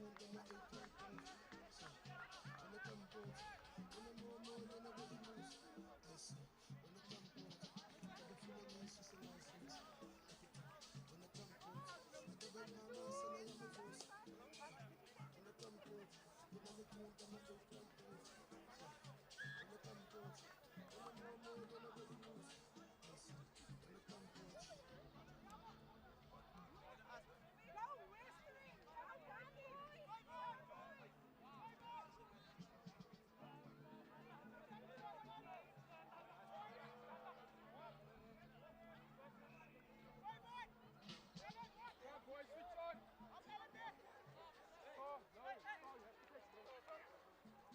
tune to my 811. So, when I come out, when I know more than I really lose. Yes, when I come out, the feeling is just a license. When I come out, the red man wants and I am a voice. When I come out, when I tune to my 811. So, when I come out, when I know more than I really lose. Yes, when I come out. Go, Westering! Go, boys! Come on, boys, switch on. Oh, no. Oh, you have to catch it.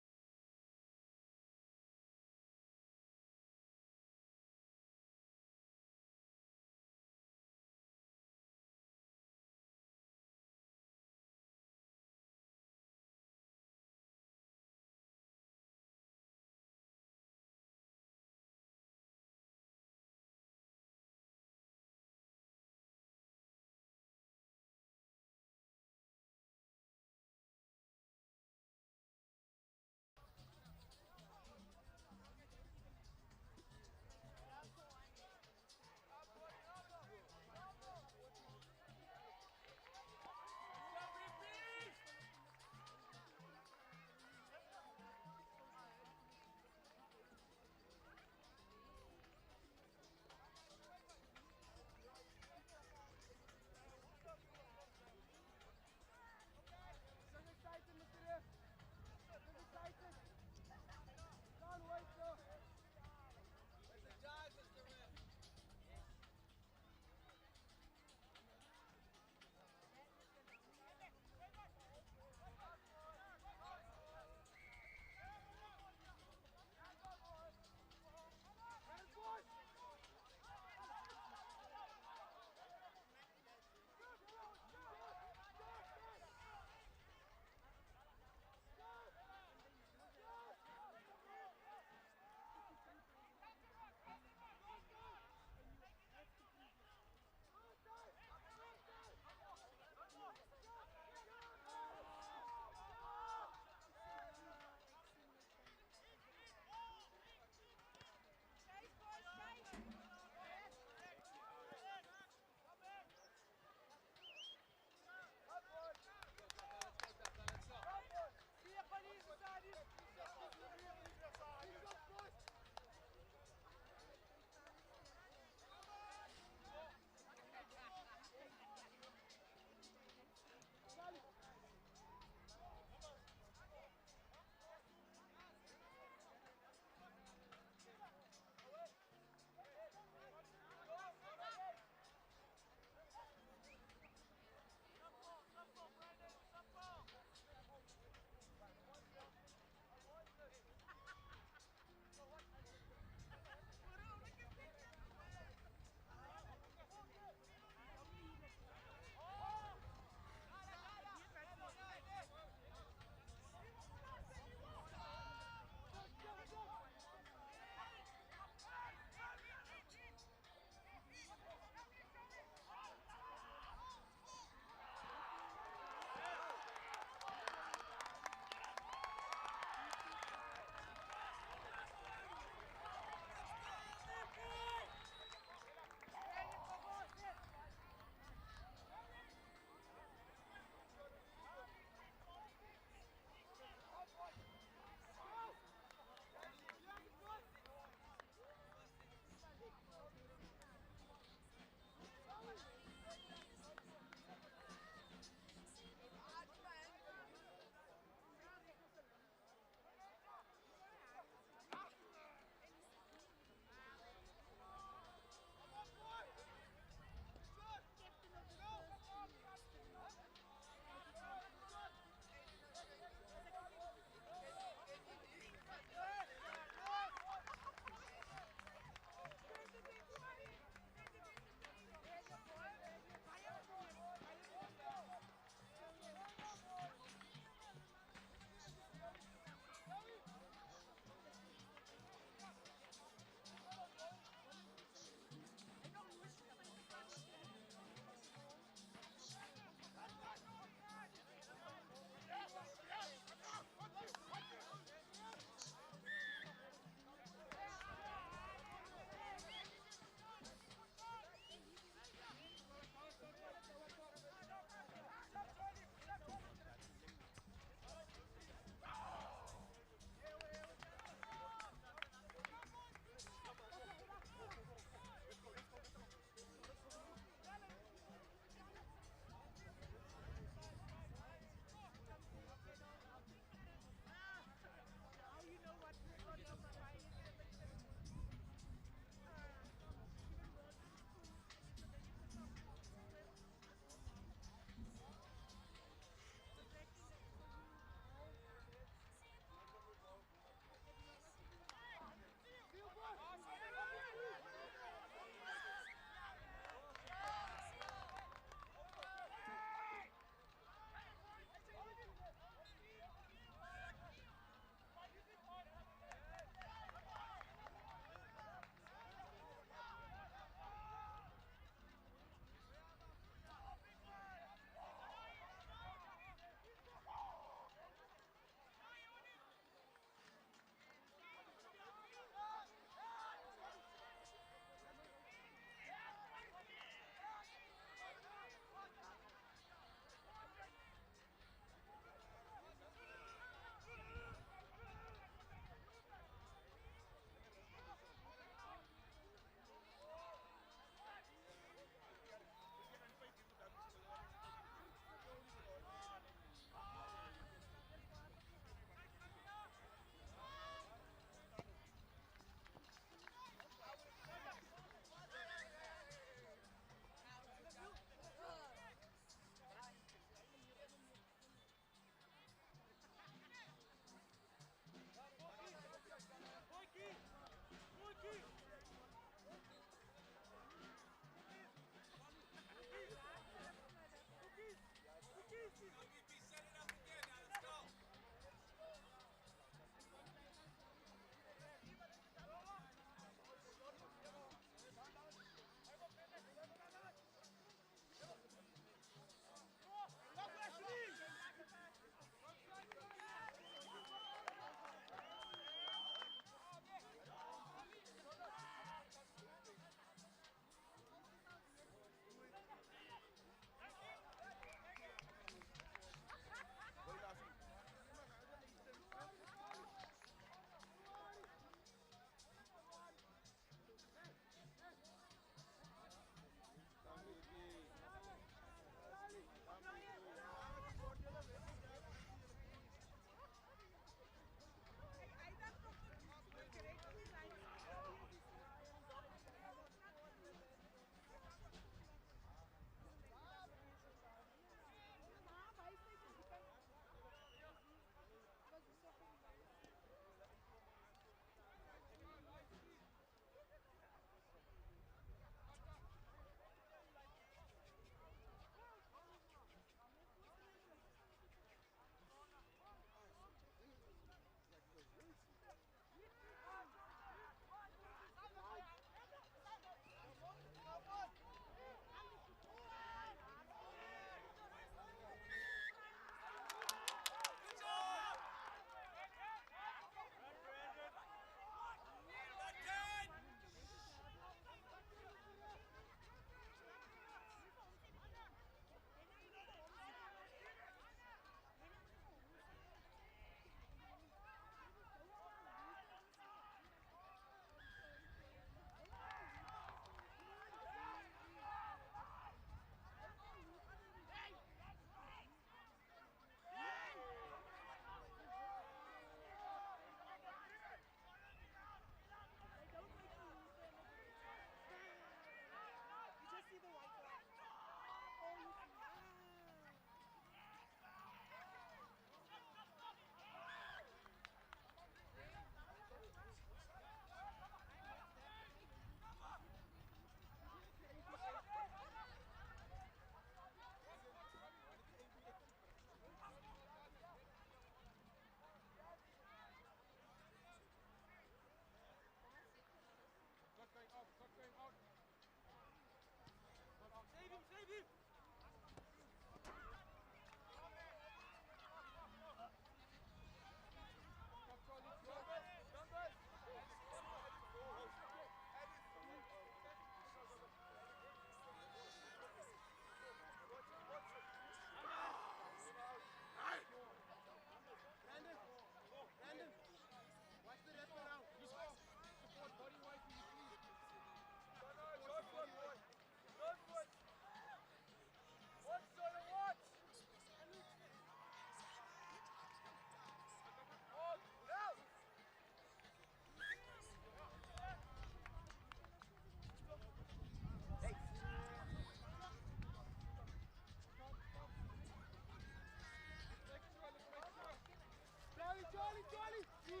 2-3.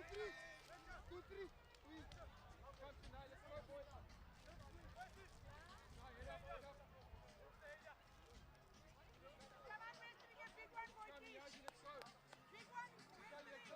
2-3. Oui. Come on, Westering, a big one, boy. Big one, Westering.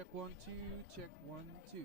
Check 1 2. Check 1 2.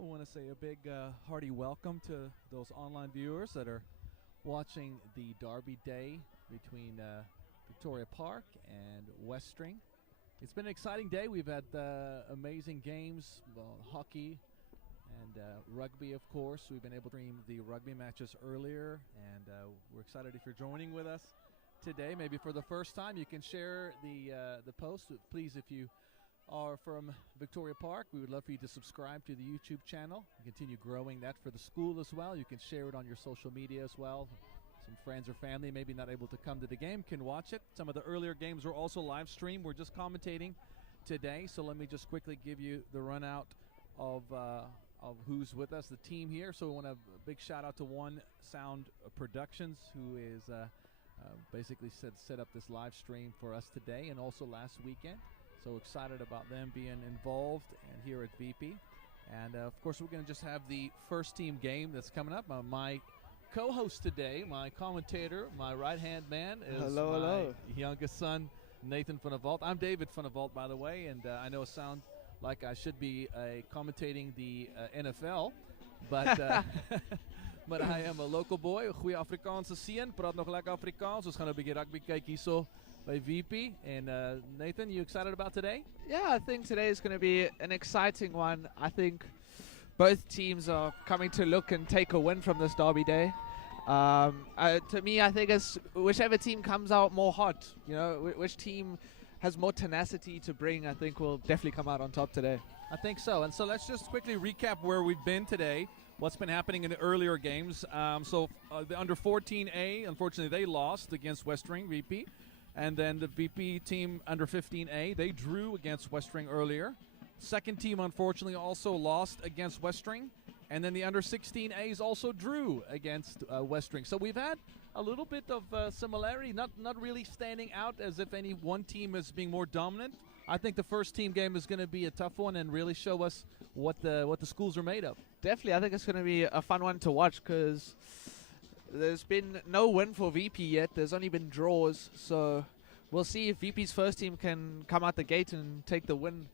we want to say a big hearty welcome to those online viewers that are watching the Derby Day between Victoria Park and Westering. It's been an exciting day. We've had amazing games, hockey and rugby, of course. We've been able to stream the rugby matches earlier, and we're excited if you're joining with us today. Maybe for the first time, you can share the post. Please, if you are from Victoria Park, we would love for you to subscribe to the YouTube channel and continue growing that for the school as well. You can share it on your social media as well. Some friends or family maybe not able to come to the game can watch it. Some of the earlier games are also live streamed. We're just commentating today, so let me just quickly give you the run out of who's with us, the team here. So we want to have a big shout out to OneSound Productions, who is basically set up this live stream for us today and also last weekend. So excited about them being involved and here at VP. And of course, we're going to just have the first team game that's coming up. My co-host today, my commentator, my right-hand man is my youngest son, Nathan van der Walt. I'm David van der Walt, by the way, and I know it sounds like I should be commentating the NFL, but but I am a local boy, 'n goeie Afrikaanse seun, praat nog lekker Afrikaans. Ons gaan 'n bietjie rugby kyk hierso by VP. And Nathan, you excited about today? Yeah, I think today is going to be an exciting one. I think both teams are coming to look and take a win from this Derby Day. To me, I think it's whichever team comes out more hot, you know, which team has more tenacity to bring, I think will definitely come out on top today. I think so. And so let's just quickly recap where we've been today, what's been happening in the earlier games. The under 14A, unfortunately, they lost against Westering VP. And then the VP team under 15A, they drew against Westering earlier. Second team, unfortunately, also lost against Westering. And then the under 16As also drew against Westering. So we've had a little bit of similarity, not really standing out as if any one team is being more dominant. I think the first team game is going to be a tough one and really show us what the schools are made of. Definitely, I think it's going to be a fun one to watch because there's been no win for VP yet. There's only been draws. So we'll see if VP's first team can come out the gate and take the win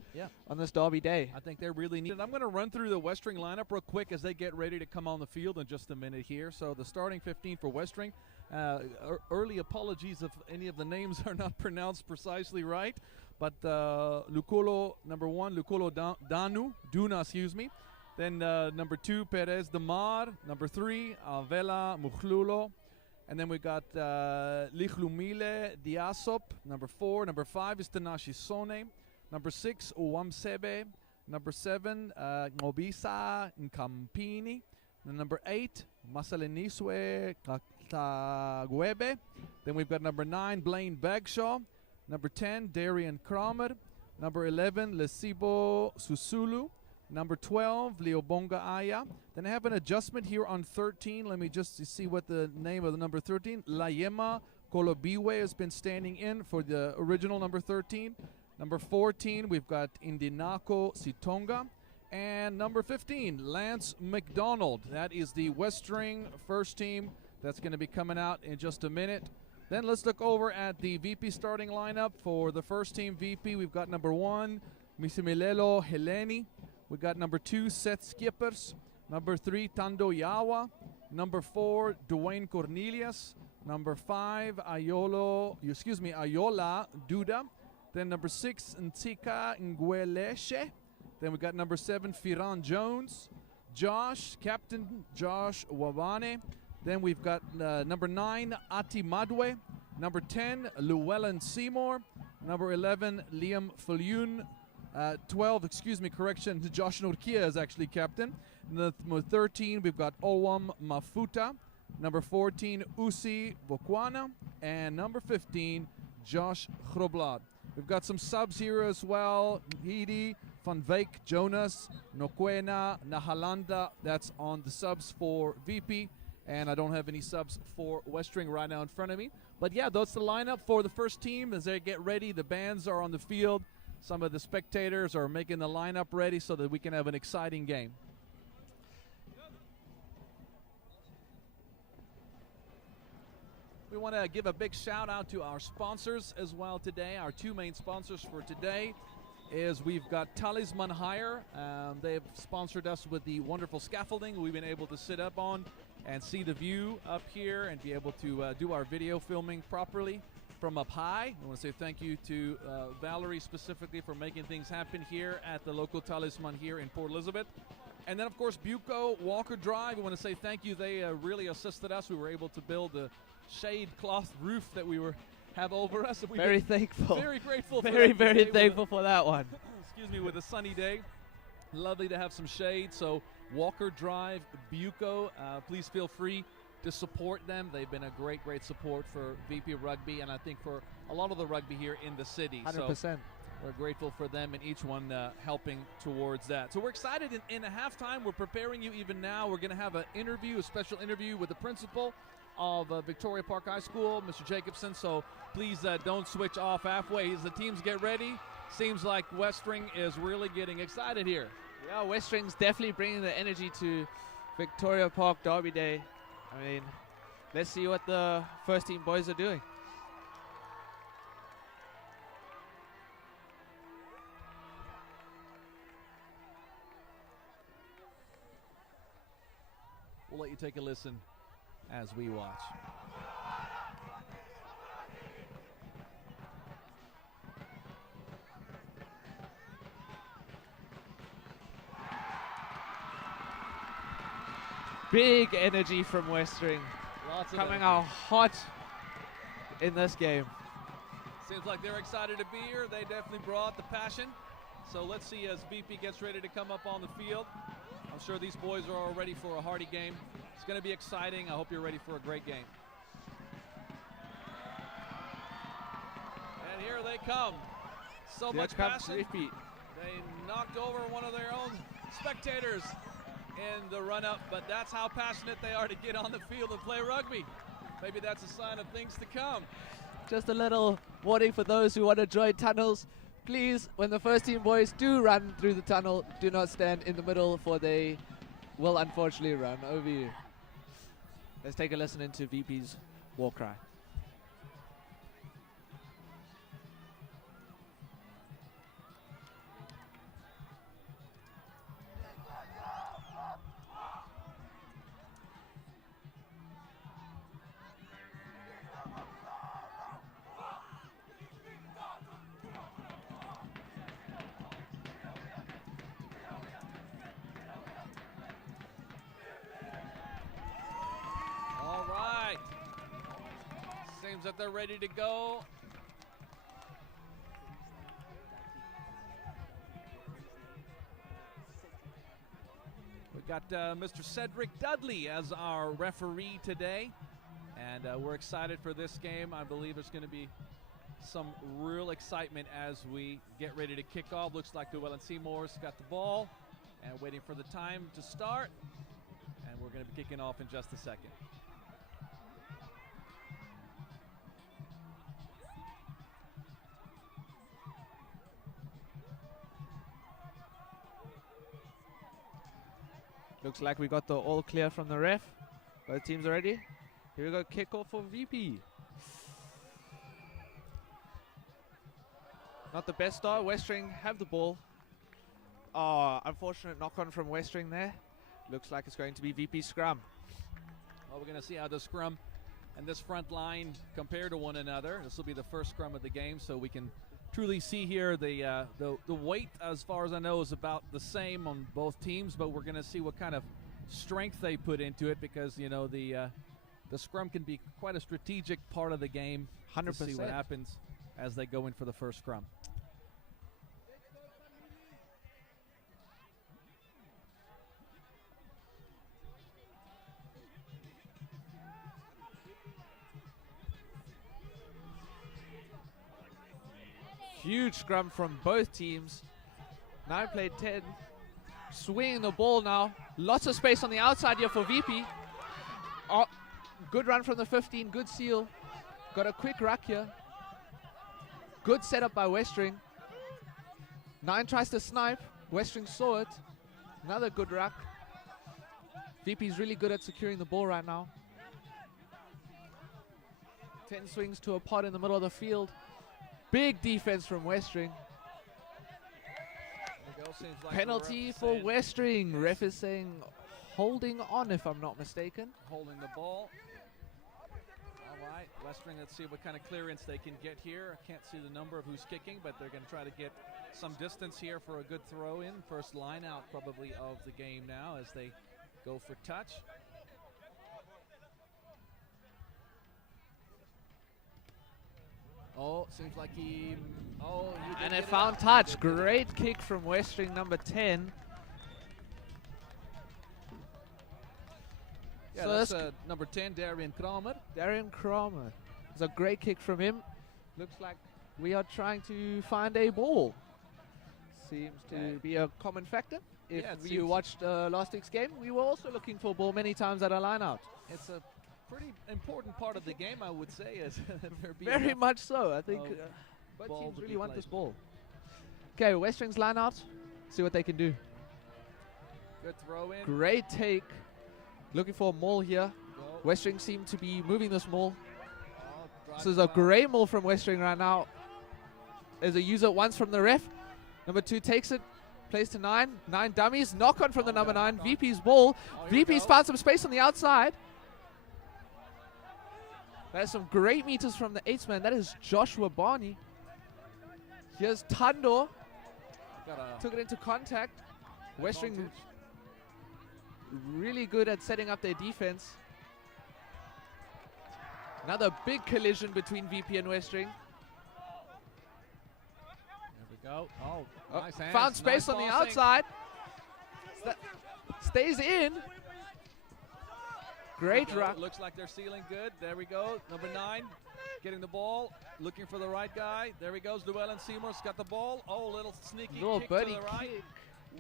on this Derby Day. I think they're really needed. I'm going to run through the Westering lineup real quick as they get ready to come on the field in just a minute here. So the starting 15 for Westering. Early apologies if any of the names are not pronounced precisely right. But Lucolo, number 1, Lucolo Duna, excuse me. Then number 2, Perez Demar. Number 3, Avela Mukhlulo. And then we got Lichlumile Diasop, number 4. Number 5 is Tanashi Sone. Number 6, Uwamsebe. Number 7, Ngobisa Nkampini. And number 8, Masaleniswe Katagwebe. Then we've got number 9, Blaine Bagshaw. Number 10, Darian Kramer. Number 11, Lesibo Susulu. Number 12, Leobonga Aya. Then I have an adjustment here on 13. Let me just see what the name of the number 13. Layema Kolobiwe has been standing in for the original number 13. Number 14, we've got Indinako Sitonga. And number 15, Lance McDonald. That is the Westering first team that's going to be coming out in just a minute. Then let's look over at the VP starting lineup for the first team VP. We've got number 1, Misimilelo Heleni. We got number 2, Seth Skippers. Number 3, Tando Yawa. Number 4, Dwayne Cornelius. Number 5, Ayola Duda. Then number 6, Ntika Ngweleshe. Then we got number 7, Firan Jones. Captain Josh Wawane. Then we've got number 9, Ati Madwe. Number 10, Llewellyn Seymour. Number 11, Liam Falyun. 12, Josh Norkia is actually captain. Number 13, we've got Owam Mafuta. Number 14, Usi Bokwana. And number 15, Josh Groblad. We've got some subs here as well. Hidi, Van Wyk, Jonas, Nokwena, Nahalanda. That's on the subs for VP. And I don't have any subs for Westering right now in front of me. But yeah, that's the lineup for the first team as they get ready. The bands are on the field. Some of the spectators are making the lineup ready so that we can have an exciting game. We want to give a big shout out to our sponsors as well today, our 2 main sponsors for today. is we've got Talisman Hire. They've sponsored us with the wonderful scaffolding we've been able to sit up on and see the view up here and be able to do our video filming properly from up high. I want to say thank you to Valerie specifically for making things happen here at the local Talisman here in Port Elizabeth. And then, of course, Buco Walker Drive. I want to say thank you. They really assisted us. We were able to build the shade cloth roof that we have over us. Very thankful. Very grateful. Very, for very thankful for that one. Excuse me, with a sunny day. Lovely to have some shade. So Walker Drive, Buco, please feel free to support them. They've been a great, great support for VP Rugby, and I think for a lot of the rugby here in the city. 100%. So we're grateful for them and each one helping towards that. So we're excited. In a halftime, we're preparing you even now. We're going to have a special interview with the principal of Victoria Park High School, Mr. Jacobson. So please don't switch off halfway as the teams get ready. Seems like Westering is really getting excited here. Yeah, Westering's definitely bringing the energy to Victoria Park Derby Day. I mean, let's see what the first team boys are doing. We'll let you take a listen as we watch. Big energy from Westering. Lots of Coming energy. out hot in this game. Seems like they're excited to be here. They definitely brought the passion. So let's see as VP gets ready to come up on the field. I'm sure these boys are all ready for a hearty game. It's going to be exciting. I hope you're ready for a great game. And here they come. So Here much comes passion. VP. They knocked over one of their own spectators in the run-up, but that's how passionate they are to get on the field and play rugby. Maybe that's a sign of things to come. Just a little warning for those who want to join tunnels. Please, when the first team boys do run through the tunnel, do not stand in the middle, for they will unfortunately run over you. Let's take a listen into VP's war cry. Seems that they're ready to go. We've got Mr. Cedric Dudley as our referee today, and we're excited for this game. I believe there's going to be some real excitement as we get ready to kick off. Looks like Llewellyn Seymour's got the ball and waiting for the time to start, and we're going to be kicking off in just a second. Looks like we got the all clear from the ref. Both teams are ready. Here we go, kickoff for VP. Not the best start. Westering have the ball. Oh, unfortunate knock on from Westering there. Looks like it's going to be VP scrum. Well, we're going to see how the scrum and this front line compare to one another. This will be the first scrum of the game, so we can truly see here the weight, as far as I know, is about the same on both teams, but we're going to see what kind of strength they put into it, because you know the scrum can be quite a strategic part of the game. 100%. To see what happens as they go in for the first scrum. Huge scrum from both teams. 9 played 10. Swinging the ball now. Lots of space on the outside here for VP. Oh, good run from the 15. Good seal. Got a quick ruck here. Good setup by Westering. 9 tries to snipe. Westering saw it. Another good ruck. VP's really good at securing the ball right now. 10 swings to a pot in the middle of the field. Big defense from Westering. seems like the Penalty ref for saying Westering. Ref is saying holding on, if I'm not mistaken. holding the ball. All right, Westering, let's see what kind of clearance they can get here. I can't see the number of who's kicking, but they're going to try to get some distance here for a good throw in. First line out probably of the game now as they go for touch. Oh, seems like he. Oh, he did And get it it found out. touch. Did get it. Great kick from Westering, number 10. Yeah, So that's that's number 10, Darian Kramer. Darian Kramer. It's a great kick from him. Looks like we are trying to find a ball. Seems to Okay. be a common factor. If Yeah, it you seems- watched last week's game, we were also looking for a ball many times at our line out. It's a pretty important part of the game, I would say, as there be Very enough much so. I think of both ball teams to really be want played. this ball. Okay, Westering's line out. See what they can do. good throw in. Great take. Looking for a maul here. Go. Westering seem to be moving this maul. Oh, This is driving a well. great maul from Westering right now. There's a user once from the ref. Number 2 takes it. Plays to 9. 9 dummies. Knock on from the Oh, number yeah, 9. knock on. VP's ball. Oh, here we VP's go. found some space on the outside. There's some great meters from the 8th man. That is Joshua Barney. Here's Tandor. Got a Took it into contact. Westering advantage. really good at setting up their defense. Another big collision between VP and Westering. There we go. Oh, Oh, nice hands. found space nice on the passing. outside. Stays in. Great There we go. run. Looks like they're sealing good. There we go. Number 9 getting the ball, looking for the right guy. There he goes. Llewellyn Seymour's got the ball. Oh, little sneaky Little kick birdie to the right. kick.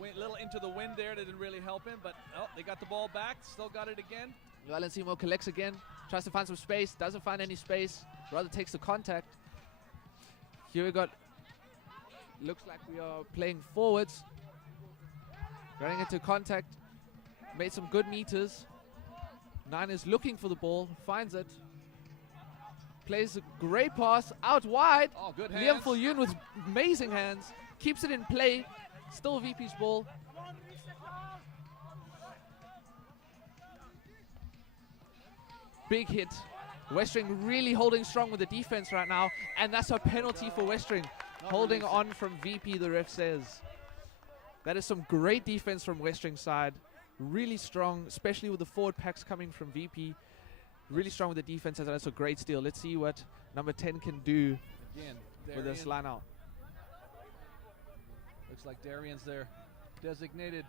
Went little into the wind there. That didn't really help him, but oh, they got the ball back. Still got it again. Llewellyn Seymour collects again. Tries to find some space. Doesn't find any space. Rather takes the contact. Here we got. Looks like we are playing forwards. Running into contact. Made some good meters. 9 is looking for the ball. Finds it. Plays a great pass out wide. Oh, good Liam hands. Fulyoun with amazing hands. Keeps it in play. Still VP's ball. Big hit. Westering really holding strong with the defense right now. And that's a penalty for Westering. Not Holding releasing. on from VP, the ref says. That is some great defense from Westering side. Really strong, especially with the forward packs coming from VP. Really strong with the defense, and that's a great steal. Let's see what number 10 can do Again, with this Darian. line out. Looks like Darian's their designated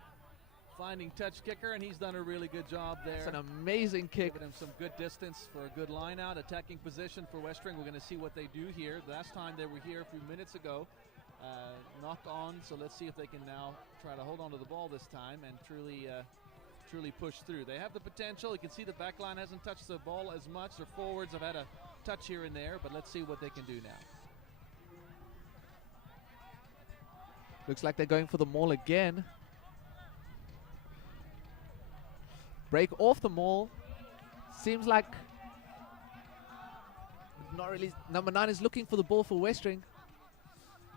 finding touch kicker, and he's done a really good job there. It's an amazing kick. Giving him some good distance for a good line out, attacking position for Westering. We're going to see what they do here. Last time they were here a few minutes ago, knocked on, so let's see if they can now try to hold on to the ball this time and truly push through. They have the potential. You can see the back line hasn't touched the ball as much. Their forwards have had a touch here and there, but let's see what they can do now. Looks like they're going for the maul again. Break off the maul. Seems like not really. Number 9 is looking for the ball for Westering.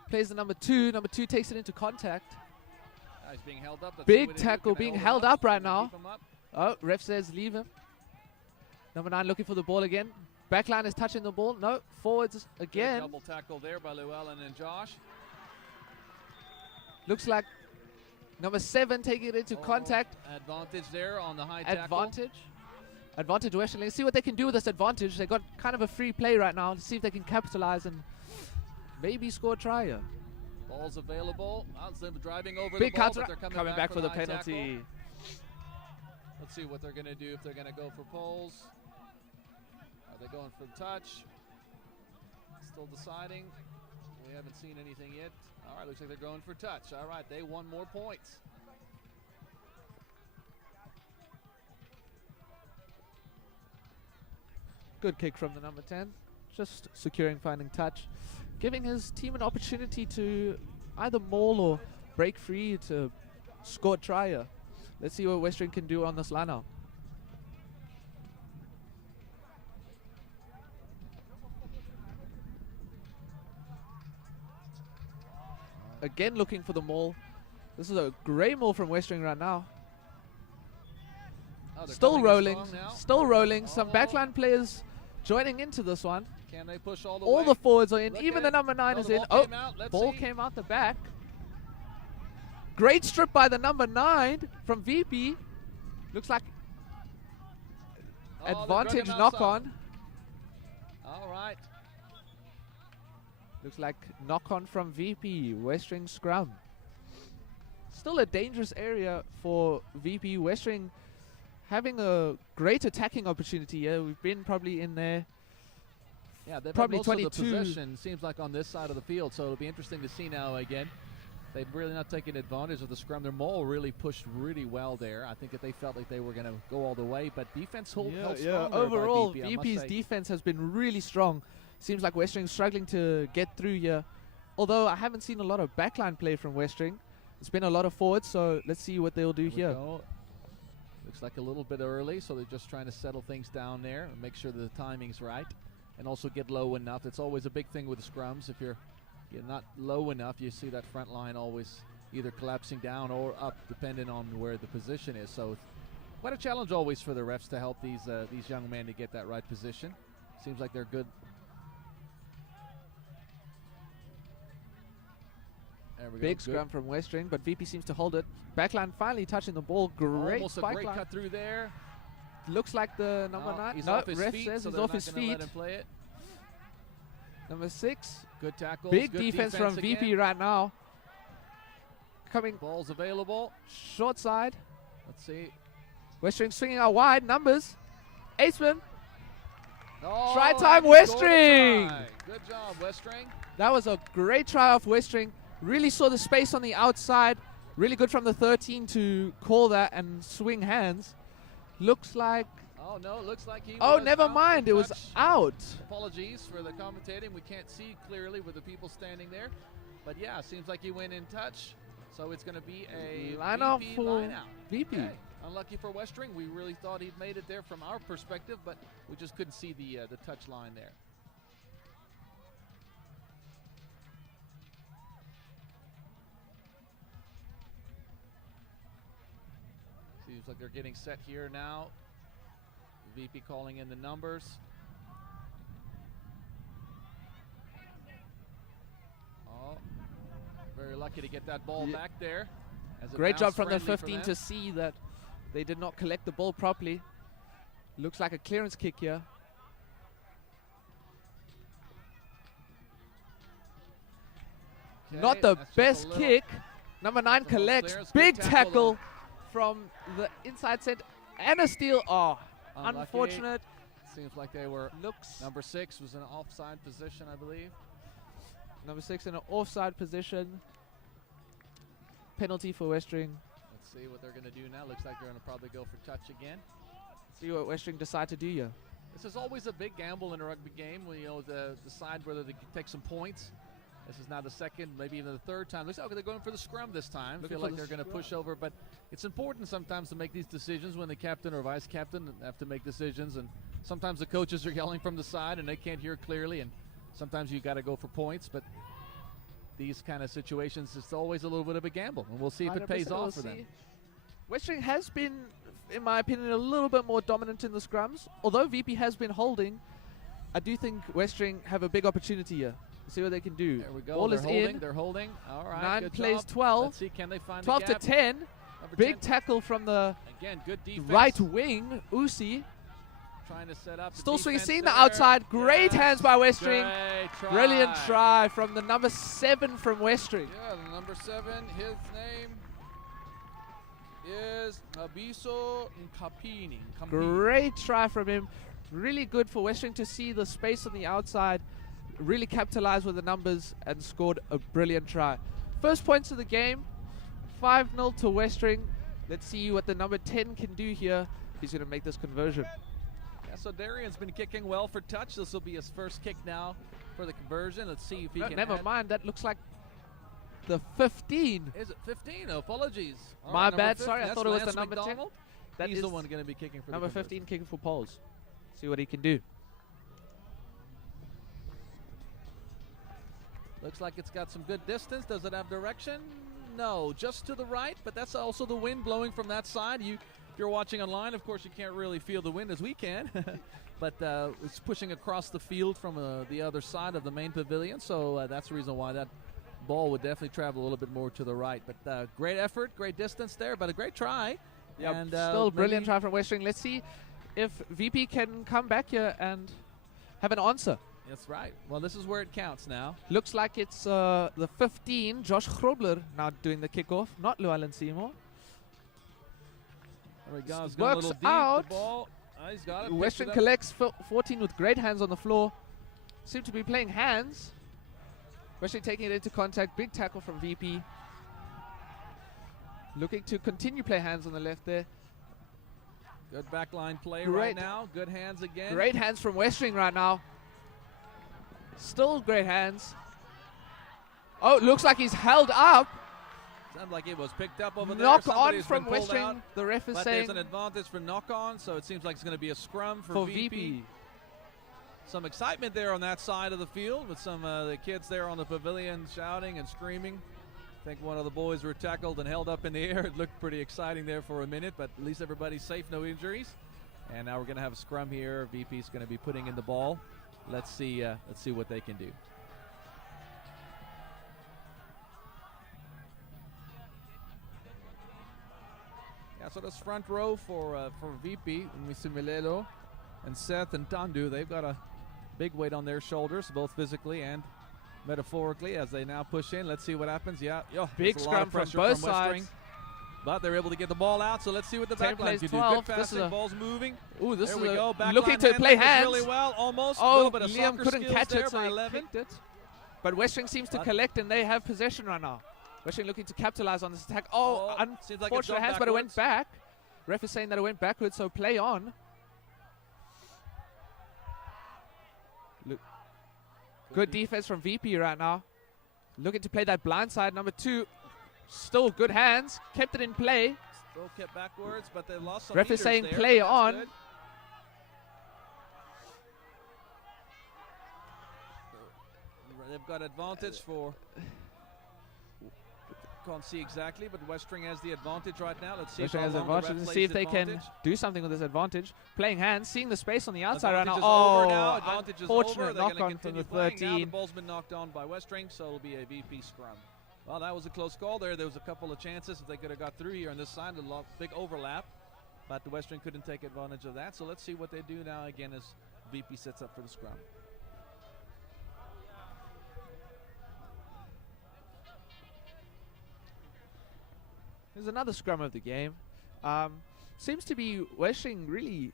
Plays the number 2. Number 2 takes it into contact. He's being held up. Let's Big see what they do. tackle Can they being hold him held up right Can they now. keep him up? Oh, ref says leave him. Number 9 looking for the ball again. Backline is touching the ball. No, forwards Good again. double tackle there by Llewellyn and Josh. Looks like number 7 taking it into Oh, contact. Advantage there on the high tackle. Advantage. Advantage Westering. Let's see what they can do with this advantage. They got kind of a free play right now. Let's see if they can capitalize and maybe score a try here. Ball's available. Them driving over Big the ball, counter. but they're Coming back for the high penalty. tackle. Let's see what they're going to do, if they're going to go for poles. Are they going for touch? Still deciding. We haven't seen anything yet. All right, looks like they're going for touch. All right, they won more points. Good kick from the number 10. Just securing, finding touch. Giving his team an opportunity to either maul or break free to score a try here. Let's see what Westering can do on this lineup. Again looking for the maul. This is a great move from Westering right now. Oh, they're Still coming in rolling. strong now. Still rolling. Some Oh. backline players joining into this one. Can they push all the All way? the forwards are in. Look Even at the it. number 9 Oh, is the in. ball Oh, came out. Let's ball see. came out the back. Great strip by the number 9 from VP. Looks like Oh, they're advantage running knock outside. on. All right. Looks like knock on from VP. Westering scrum. Still a dangerous area for VP. Westering having a great attacking opportunity here. We've been probably in there. Yeah, they've Probably had most of 22. the possession, seems like, on this side of the field, so it'll be interesting to see now again. They've really not taken advantage of the scrum. Their maul really pushed really well there. I think that they felt like they were going to go all the way, but defense held strong there by Overall, VP, I must VP's say. defense has been really strong. Seems like Westering struggling to get through here. Although I haven't seen a lot of backline play from Westering. It's been a lot of forwards, so let's see what they'll do Here we here. go. Looks like a little bit early, so they're just trying to settle things down there and make sure that the timing's right and also get low enough. It's always a big thing with the scrums. If you're not low enough, you see that front line always either collapsing down or up, depending on where the position is. So quite a challenge always for the refs to help these young men to get that right position. Seems like they're good. There we go. Big Good. scrum from Westering, but VP seems to hold it. Backline finally touching the ball. Great Almost a spike great line. cut through there. Looks like the number 9. He's No, off his ref feet, says so he's they're off not his gonna let feet. him play it. Number 6. Good tackles. Big good defense from again. VP right now. Coming Balls available. short side. Let's see. Westering swinging out wide. Numbers. Aceman. Oh, Try time, and he scored a Westering. try. Good job, Westering. That was a great try off Westering. Really saw the space on the outside. Really good from the 13 to call that and swing hands. Looks like... Oh, no, it looks like he Oh, was never out mind. in It was touch. out. Apologies for the commentating. We can't see clearly with the people standing there. But, yeah, seems like he went in touch. So it's going to be a Line out VP for line out. VP. Okay. Unlucky for Westering. We really thought he'd made it there from our perspective, but we just couldn't see the touch line there. Seems like they're getting set here now. VP calling in the numbers. Oh, very lucky to get that ball Yeah. back there. As it Great job bounced from the friendly for 15 them. to see that they did not collect the ball properly. Looks like a clearance kick here. Okay, Not the that's just a best little- kick. Number 9 It's almost collects. there. It's Big good tackle, tackle though. from the inside center. And a steal. Oh, Unlucky. unfortunate. Seems like they were. Looks Number 6 was in an offside position, I believe. number 6 in an offside position. Penalty for Westering. Let's see what they're going to do now. Looks like they're going to probably go for touch again. See what Westering decide to do here. This is always a big gamble in a rugby game when you decide whether they can take some points. This is now the second, maybe even the third time. Looks like they're going for the scrum this time. Looking Feel for like the they're going to push over, but it's important sometimes to make these decisions when the captain or vice captain have to make decisions, and sometimes the coaches are yelling from the side and they can't hear clearly, and sometimes you got to go for points, but these kind of situations, it's always a little bit of a gamble, and we'll see if it pays 100% off for we'll them. see. Westering has been, in my opinion, a little bit more dominant in the scrums. Although VP has been holding, I do think Westering have a big opportunity here. See what they can do. There we go. Ball they're is holding. in. They're holding. All right. 9 good plays job. 12. Let's see. Can they find 12 the to gap? 10. Number Big 10. tackle from the Again, good defense. right wing. Uzi. Trying to set up. the Still swinging. defense Seeing the there. outside. Great Yes. hands by Westering. Great try. Brilliant try from the number 7 from Westering. Yeah, the number 7, his name is Abiso Nkapini. Great try from him. Really good for Westering to see the space on the outside. Really capitalized with the numbers and scored a brilliant try. First points of the game. 5-0 to Westering. Let's see what the number 10 can do here. He's going to make this conversion. Yeah, so Darian's been kicking well for touch. This will be his first kick now for the conversion. Let's see if he No, can. never add- mind. That looks like the 15. Is it 15? Oh, apologies. All My right, number bad. 15. Sorry, I That's thought it was the Lance number 10. McDonald. That He's is the one going to be kicking for number the conversion. 15 kicking for poles. See what he can do. Looks like it's got some good distance. Does it have direction? No, just to the right, but that's also the wind blowing from that side. If you're watching online, of course, you can't really feel the wind as we can. But it's pushing across the field from the other side of the main pavilion, so that's the reason why that ball would definitely travel a little bit more to the right. But great effort, great distance there, but a great try. Yep. And Still a brilliant try from Westering. Let's see if VP can come back here and have an answer. That's right. Well, this is where it counts now. Looks like it's the 15, Josh Grobler, now doing the kickoff, not Llewellyn Seymour. There we go. He's Works going a little deep. out. The ball. He's got it. Western collects 14 with great hands on the floor. Seem to be playing hands. Western taking it into contact. Big tackle from VP. Looking to continue play hands on the left there. Good backline play Great. right now. Good hands again. Great hands from Westering right now. Still great hands. Oh, looks like he's held up. Sounds like it was picked up over there. Knock on Somebody's from been pulled Westering. out, The ref is but saying there's an advantage for knock on, so it seems like it's going to be a scrum for for VP. VP. Some excitement there on that side of the field with some the kids there on the pavilion shouting and screaming. I think one of the boys were tackled and held up in the air. It looked pretty exciting there for a minute, but at least everybody's safe, no injuries. And now we're going to have a scrum here. VP's going to be putting in the ball. Let's see what they can do. Yeah, so this front row for VP, Misimilelo and Seth and Tandu, they've got a big weight on their shoulders, both physically and metaphorically, as they now push in. Let's see what happens. Yeah, Big there's a lot scrum of pressure from both Westering, sides. but they're able to get the ball out. So let's see what the 10 back line plays can do. 12. Good This is passing, a- ball's moving. Ooh, this There is we go. Back looking line to play handling hands. really well, almost. A Oh, little bit of Liam soccer couldn't skills catch there it, so by he 11. kicked it. But Westering seems to But- collect, and they have possession right now. Westering looking to capitalize on this attack. Oh, seems like it's unfortunate gone hands, but it went backwards. back. Ref is saying that it went backwards, so play on. Good defense from VP right now. Looking to play that blind side. Number 2, still good hands. Kept it in play. Still kept backwards, but they lost some Ref is meters saying there, play but that's on. good. They've got advantage for. Can't see exactly, but Westering has the advantage right now. Let's see Westering how has long the advantage. ref Let's plays see if they advantage. can do something with this advantage. Playing hands, seeing the space on the outside right now. Advantage is over now. Oh, Advantage is unfortunate over. They're going knock to on from continue the playing. Now the 13. ball's been knocked on by Westering, so it'll be a VP scrum. Well, that was a close call there. There was a couple of chances if they could have got through here on this side. A big overlap, but the Westering couldn't take advantage of that. So let's see what they do now again as VP sets up for the scrum. There's another scrum of the game. Seems to be Westering really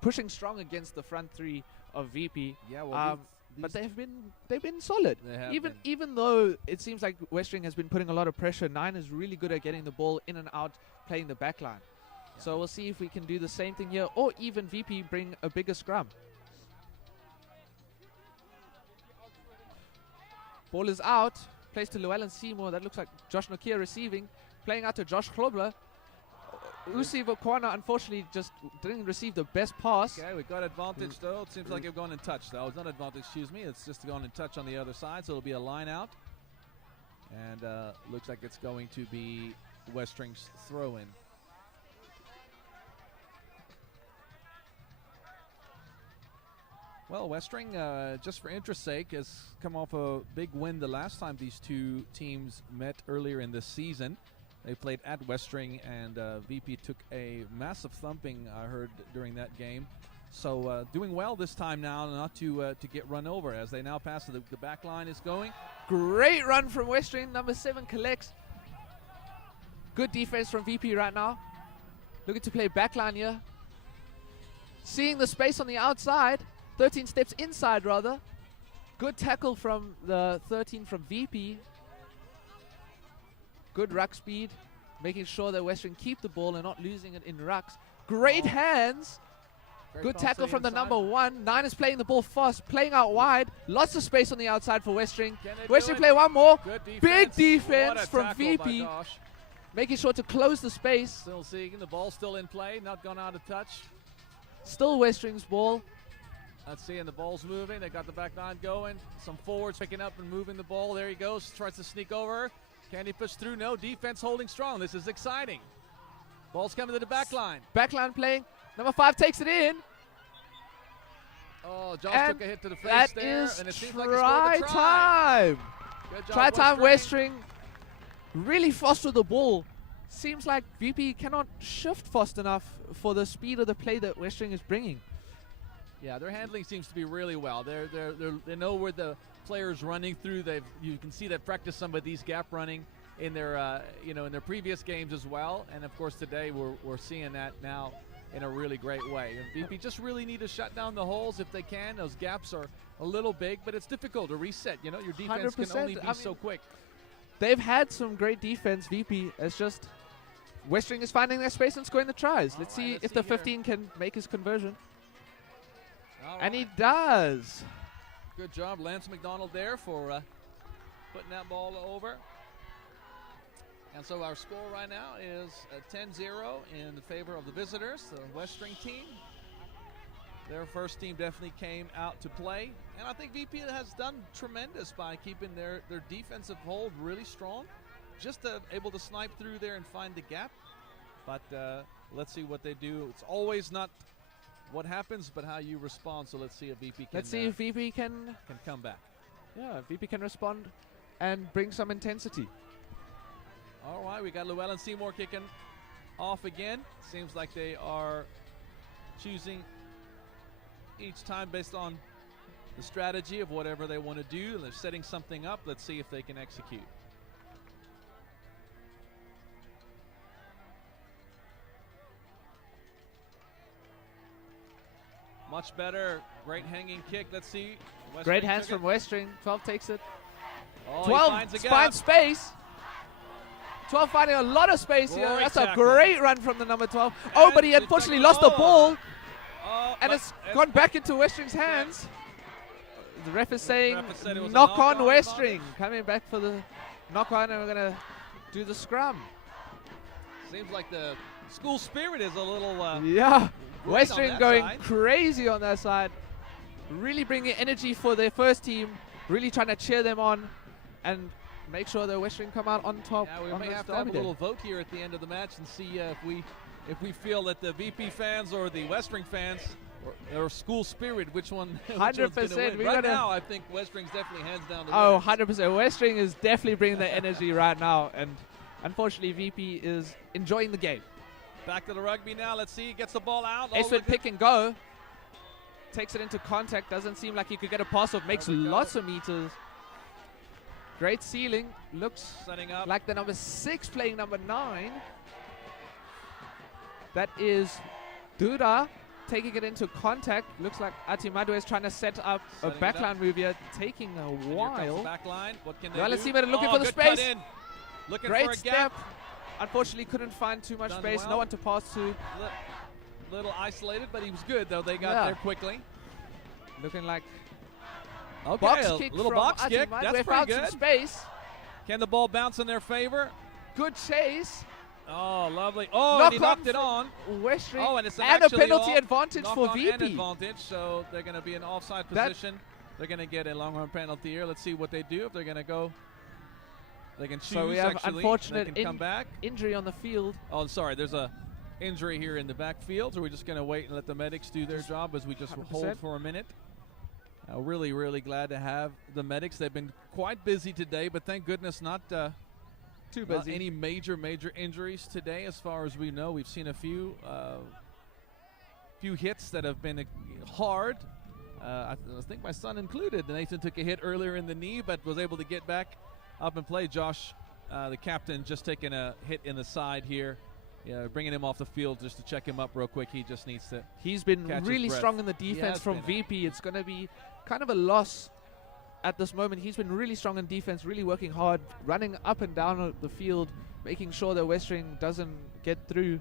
pushing strong against the front 3 of VP. Yeah, well, But they've been solid. They have Even though it seems like Westering has been putting a lot of pressure, 9 is really good at getting the ball in and out, playing the back line. Yeah. So we'll see if we can do the same thing here, or even VP bring a bigger scrum. Ball is out, plays to Llewellyn Seymour. That looks like Josh Nokia receiving, playing out to Josh Grobler. Usi Vokwana unfortunately just didn't receive the best pass. Okay, we got advantage though. It seems like it's gone in touch though. It's not advantage, excuse me. It's just gone in touch on the other side, so it'll be a line out. And looks like it's going to be Westering's throw-in. Well, Westering, just for interest's sake, has come off a big win the last time these two teams met earlier in this season. They played at Westering, and VP took a massive thumping, I heard, during that game. So doing well this time now, not to get run over, as they now pass. The back line is going. Great run from Westering. Number 7 collects. Good defense from VP right now. Looking to play backline here. Seeing the space on the outside. 13 steps inside, rather. Good tackle from the 13 from VP. Good ruck speed. Making sure that Westering keep the ball and not losing it in rucks. Great hands. Great Good pass tackle to the from the inside. number 1. 9 is playing the ball fast, playing out wide. Lots of space on the outside for Westering. Can they do Westering it? play one more. Good defense. Big defense What a from tackle by VP. Josh. Making sure to close the space. Still seeing the ball still in play, not gone out of touch. Still Westering's ball. Let's see, and the ball's moving. They got the back line going. Some forwards picking up and moving the ball. There he goes. Tries to sneak over. Can he push through? No, defense holding strong. This is exciting. Ball's coming to the back line. Backline playing. Number 5 takes it in. Oh, Josh And took a hit to the face that there. is And it seems like he scored the try. time. Good job, Try time, Westering. Westring. Really fast with the ball. Seems like VP cannot shift fast enough for the speed of the play that Westring is bringing. Yeah, their handling seems to be really well. They know where the player's running through. You can see they've practiced some of these gap running in their in their previous games as well. And of course today we're seeing that now in a really great way. And VP just really need to shut down the holes if they can. Those gaps are a little big, but it's difficult to reset. You know, your defense can 100%. only be so quick. They've had some great defense, VP. It's just Westring is finding their space and scoring the tries. Let's see if the 15 can make his conversion. And he does. Good job, Lance McDonald there for putting that ball over. And so our score right now is 10-0 in favor of the visitors, the Westering team. Their first team definitely came out to play. And I think VP has done tremendous by keeping their defensive hold really strong. Just able to snipe through there and find the gap. But let's see what they do. It's always not what happens, but how you respond. So let's see if VP can. Let's see if VP can come back. Yeah, if VP can respond and bring some intensity. All right, we got Llewellyn Seymour kicking off again. Seems like they are choosing each time based on the strategy of whatever they want to do. They're setting something up. Let's see if they can execute. Much better. Great hanging kick. Let's see. Westering Great hands took from Westring. 12 takes it. Oh, 12 finds a gap. finds space. 12 finding a lot of space here. Great That's tackle. a great run from the number 12. Oh, And but he it's unfortunately taken- lost the oh. ball. Oh, And but it's gone back into Westring's hands. The ref is saying ref has said it was a knock on knock-on Westering. advantage. Coming back for the knock on, and we're going to do the scrum. Seems like the school spirit is a little. Yeah. great Westering on that going side. crazy on that side. Really bringing energy for their first team. Really trying to cheer them on and make sure that Westering come out on top. Yeah, we on may this have to have a derby day. little vote here at the end of the match and see if we feel that the VP fans or the Westering fans or school spirit, which one? which one's gonna 100%, win. we Right gotta- now, I think Westering's definitely hands down the Oh, winners. 100%. Westering is definitely bringing the energy right now. And unfortunately, VP is enjoying the game. Back to the rugby now. Let's see. Gets the ball out. Ace with pick and go. Takes it into contact. Doesn't seem like he could get a pass off. Makes There we go. lots of meters. Great ceiling. Looks Setting up. like the number 6 playing number 9. That is Duda taking it into contact. Looks like Atimadou is trying to set up Setting a it up. backline move here. Taking a And here comes while. the back line. What can they Well, do? let's see, but looking Oh, for the good cut space. in. Looking Great for a step. gap. Unfortunately, couldn't find too much Done space. well. No one to pass to. Little isolated, but he was good though. They got Yeah. there quickly. Looking like Okay, box a kick little from box kick. Atimadou. That's They pretty found some good. space. Can the ball bounce in their favor? Good chase. Oh, lovely. Oh, Knock and he on knocked it for on. Westring. Oh, and it's a actually penalty off. advantage Knock for on VP. and advantage, so they're going to be in offside That- position. They're going to get a long run penalty here. Let's see what they do. If they're going to go, they can choose. So we have actually. unfortunate they can come back. Injury on the field. Oh, sorry. There's a injury here in the backfield. So we're just going to wait and let the medics do their job as we just 100%. hold for a minute. Really, really glad to have the medics. They've been quite busy today, but thank goodness not Too not busy. any major injuries today, as far as we know. We've seen a few hits that have been hard. I think my son included. Nathan took a hit earlier in the knee, but was able to get back up and play. Josh, the captain, just taking a hit in the side here. Yeah, bringing him off the field just to check him up real quick. He just needs to. He's been catch his really breath. strong in the He defense has from been. VP. It's going to be kind of a loss at this moment. He's been really strong in defense, really working hard, running up and down the field, making sure that Westering doesn't get through.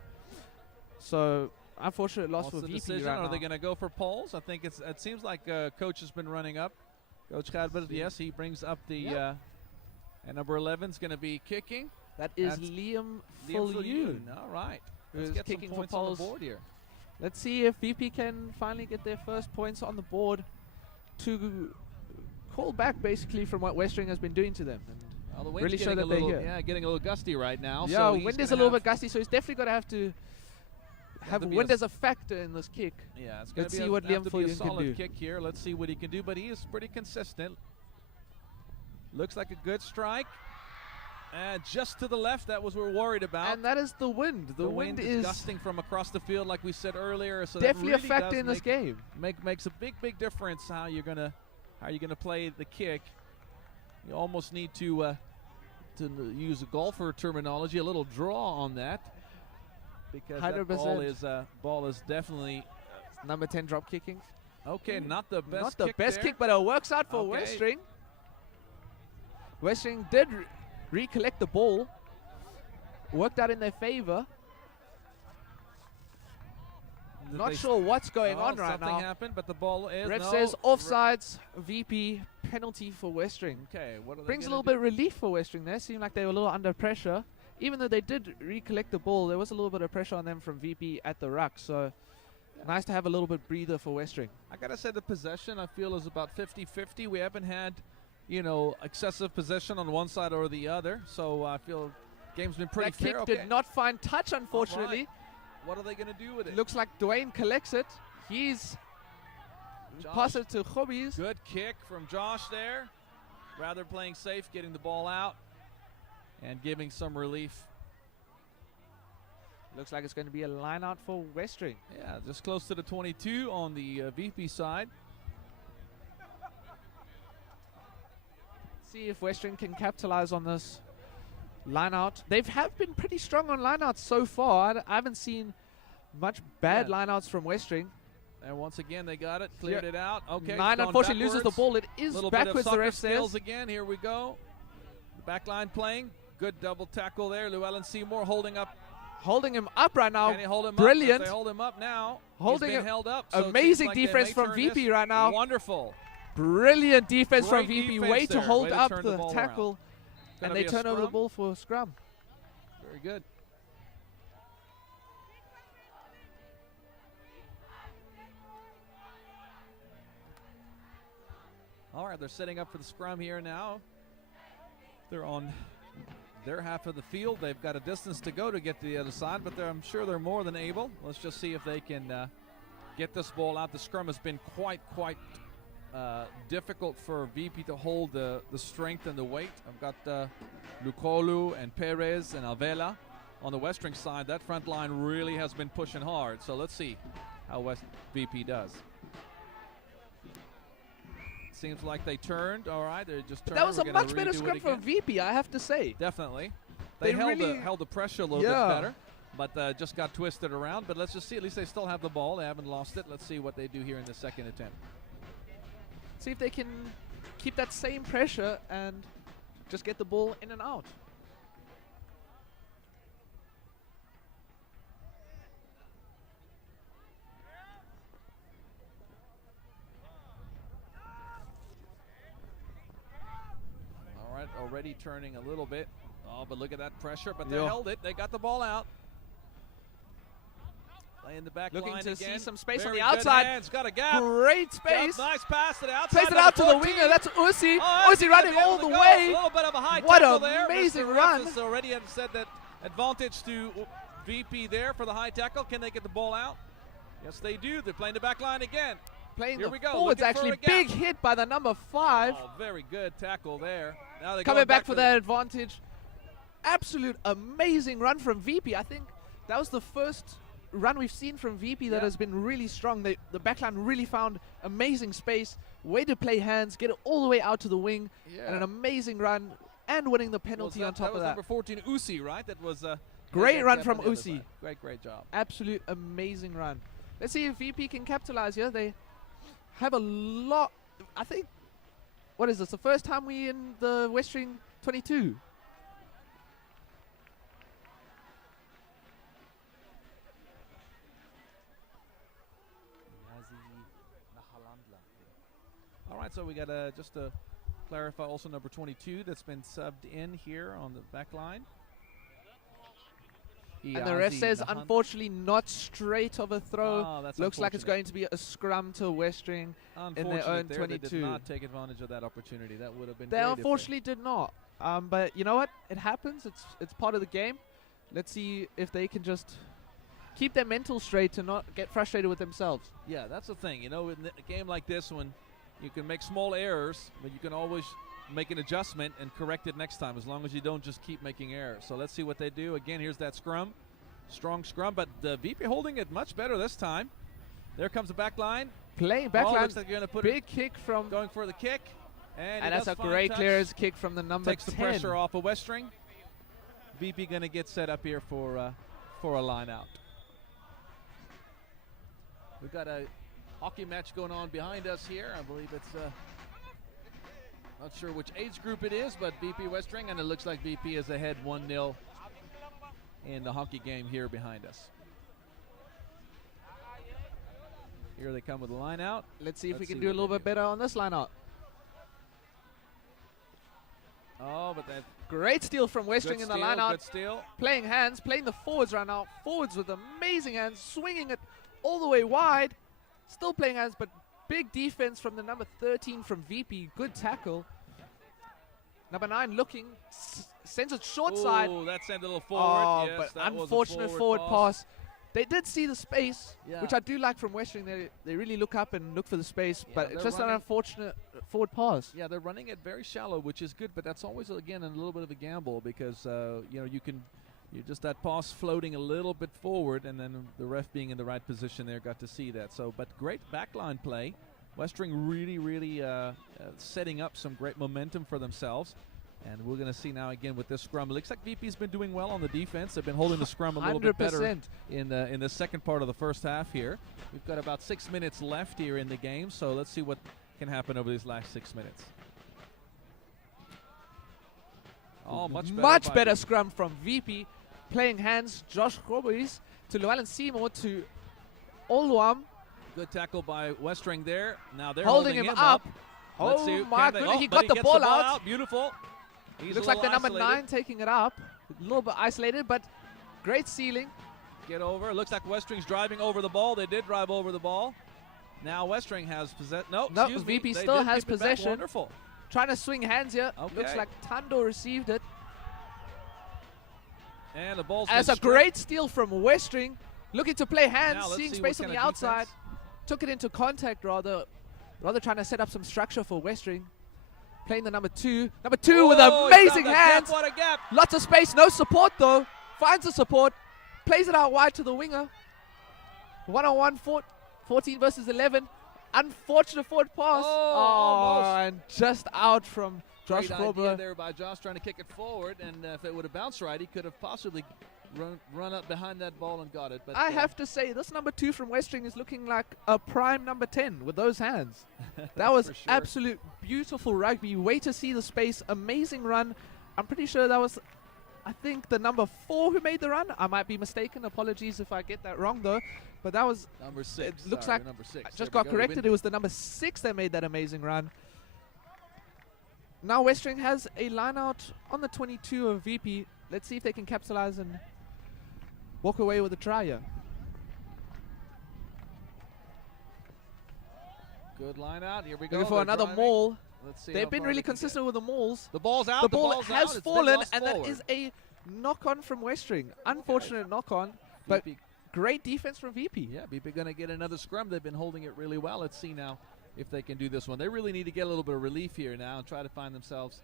So, unfortunate loss What's for the VP decision? right Are now. they going to go for polls? I think it seems like coach has been running up. Coach Gadbert, yes, he brings up the. Yep. And number 11 is going to be kicking. That is That's Liam Liam Filyoun. Filyoun. All right. Who Let's is get some kicking for points on the polls. board here. Let's see if VP can finally get their first points on the board to call back basically from what Westering has been doing to them. And Well, the wind's really show getting that a they're little, here. yeah, getting a little gusty right now. Yeah, so he's wind is a gonna little have- bit gusty, so he's definitely going to have to have to be wind a as a factor in this kick. Yeah, it's going Let's to be see what have Liam to be a Fullion can solid do. kick here. Let's see what he can do, but he is pretty consistent. Looks like a good strike. And just to the left, that was what we're worried about. And that is the wind. The wind is gusting from across the field, like we said earlier. So definitely that a really factor does in this game. makes a big difference how you're gonna play the kick. You almost need to use a golfer terminology, a little draw on that, because that 100%. ball is definitely Number 10 drop kicking. okay. Not the best. Not the kick best there. kick, but it works out for Okay. Westering. Westering did recollect the ball. Worked out in their favor. Did Not they sure what's going Oh, on right something now. happened, but the ball is Ref no, says offsides, VP, penalty for Westering. Okay, what are they Brings a gonna little do? bit of relief for Westering there. Seemed like they were a little under pressure. Even though they did recollect the ball, there was a little bit of pressure on them from VP at the ruck. So nice to have a little bit breather for Westering. I gotta say the possession I feel is about 50-50. We haven't had, excessive possession on one side or the other. So I feel game's been pretty That kick fair. did not find touch, unfortunately. What are they gonna do with it? Looks like Dwayne collects it. He's Josh, pass it to Hobbies. good kick from Josh there. Rather playing safe, getting the ball out and giving some relief. Looks like it's going to be a line out for Westering. Yeah, just close to the 22 on the VP side. See if Westering can capitalize on this line out. They have been pretty strong on line outs so far. I haven't seen much bad Yeah. line outs from Westering. And once again, they got it, cleared it out. Okay, 9 gone unfortunately loses the backwards. ball. It is Little backwards, bit of the soccer ref skills says. again. Here we go. Back line playing. Good double tackle there. Llewellyn Seymour holding up. Holding him up right now. Can he hold him Brilliant. up? If they hold him up now. Holding He's been him- held up. So it Amazing seems like they defense may from turn VP this. right now. Wonderful. Brilliant defense from Great VP. defense Way to there. hold Way to up turn the the ball tackle. Gonna And they be a turn over the scrum. ball for a scrum. Very good. All right, they're setting up for the scrum here now. They're on their half of the field. They've got a distance to go to get to the other side, but I'm sure they're more than able. Let's just see if they can get this ball out. The scrum has been quite difficult for VP to hold the strength and the weight. I've got Lukolu and Perez and Avela on the Westering side. That front line really has been pushing hard. So let's see how VP does. Seems like they turned. All right, they just turned. That was We're a gonna much better redo it scrum from again. VP, I have to say. Definitely. They They held really- held the pressure a little bit better, but just got twisted around. But let's just see. At least they still have the ball. They haven't lost it. Let's see what they do here in the second attempt. See if they can keep that same pressure and just get the ball in and out. All right, already turning a little bit. Oh, but look at that pressure. But they Yeah. held it. They got the ball out. Playing the back Looking line to again. see some space on Very the good outside. hands, got a gap. Great Yep, space. nice pass to the outside. Plays it number out to the 14. winger. That's Uzi. Oh, Uzi running all the go. way. A little bit of a high What tackle a there. amazing Mr. Ref run. has already had said that advantage to VP there for the high tackle. Can they get the ball out? Yes, they do. They're playing the back line again. Playing Here the we go, forwards, looking for actually. a gap. Big hit by the number 5. Oh, very good tackle there. Now they're Coming going back for the- that advantage. Absolute amazing run from VP. I think that was the first run we've seen from VP that Yeah. has been really strong. The backline really found amazing space. Way to play hands, get it all the way out to the wing. Yeah. And an amazing run and winning the penalty on top that was of that. number 14, Usi, right? That was Great that run gap from on the other Usi. side. Great job. Absolute amazing run. Let's see if VP can capitalize here. They have a lot. I think, what is this? The first time we in the Westering 22. All right, so we got just to clarify also number 22 that's been subbed in here on the back line. And the ref Iazi says, Nahan. unfortunately, not straight of a throw. Oh, that's Looks like it's unfortunate. going to be a scrum to Westering. in their own Unfortunate there, they 22. did not take advantage of that opportunity. That would have been They great if unfortunately did not. But you know what? It happens. It's part of the game. Let's see if they can just keep their mental straight and not get frustrated with themselves. Yeah, that's the thing. You know, in a game like this, when you can make small errors, but you can always make an adjustment and correct it next time, as long as you don't just keep making errors. So let's see what they do. Again, here's that scrum. Strong scrum, but VP holding it much better this time. There comes the back line. Playing Looks backline, like you're going to put big kick from, it, going for the kick. And and that's a great clearance kick from the number Takes 10. the pressure off of Westering. VP going to get set up here for a line out. We've got a hockey match going on behind us here. I believe it's not sure which age group it is, but VP Westering, and it looks like VP is ahead 1-0 in the hockey game here behind us. Here they come with the line out. Let's see if we Let's can see do a what little they bit better on this line out. Oh, but that Great steal from good Westering in the steal, line out. good steal. Playing hands, playing the forwards right now. Forwards with amazing hands, swinging it all the way wide. Still playing hands, but big defense from the number 13 from VP. Good tackle. Number 9 looking, sends it short side. Oh, that sent a little forward. Oh, Yes, but that was a unfortunate forward pass. They did see the space, Yeah. which I do like from Westering. They really look up and look for the space, Yeah, but they're it's just an running- unfortunate forward pass. Yeah, they're running it very shallow, which is good, but that's always, again, a little bit of a gamble because, you know, you just that pass floating a little bit forward, and then the ref being in the right position there got to see that. So, but great backline play. Westering really setting up some great momentum for themselves. And we're going to see now again with this scrum. It looks like VP's been doing well on the defense. They've been holding the scrum a little bit better 100%. in the second part of the first half here. We've got about 6 minutes left here in the game, so let's see what can happen over these last 6 minutes. Oh, much better. Better scrum from VP. Playing hands, Josh Grobberies to Llewellyn Seymour to Olwam. Good tackle by Westering there. Now they're Holding holding him him up. Let's Oh see, my can they- goodness, he but got the gets ball out. Beautiful. He's Looks a like the little number isolated. 9 taking it up. A little bit isolated, but great ceiling. Get over. Looks like Westering's driving over the ball. They did drive over the ball. Now Westering has possession. No, excuse me. VP They still did has keep it back. possession. Wonderful. Trying to swing hands here. Okay. Looks like Tando received it. And the ball's As been a stripped. great steal from Westering. Looking to play hands, Now let's seeing see what space on kind the of outside. defense. Took it into contact rather trying to set up some structure for Westering. Playing the number 2. Number 2 with Oh, he amazing found the gap. hands. What a gap. Lots of space, no support though. Finds the support. Plays it out wide to the winger. 1-on-1, 14 versus 11. Unfortunate forward pass. almost. And just out from Josh Great idea Grobler. there by Josh trying to kick it forward, and if it would have bounced right, he could have possibly run up behind that ball and got it. But I have to say, this number 2 from Westering is looking like a prime number 10 with those hands. That was for sure. absolute beautiful rugby. Way to see the space. Amazing run. I'm pretty sure that was, I think, the number 4 who made the run. I might be mistaken. Apologies if I get that wrong, though. But that was, number 6. it looks Sorry, like number 6. I There just we got go. corrected. It was the number 6 that made that amazing run. Now Westering has a line out on the 22 of VP. Let's see if they can capitalize and walk away with a try here. Good line out. Here we go. Looking for They're another driving. maul. Let's see They've how been far really they can get. consistent with the mauls. The ball's out. The ball ball's out. has It's been fallen, lost and that forward. is a knock-on from Westering. Unfortunate knock-on, but VP, great defense from VP. yeah, VP going to get another scrum. They've been holding it really well. Let's see now if they can do this one. They really need to get a little bit of relief here now and try to find themselves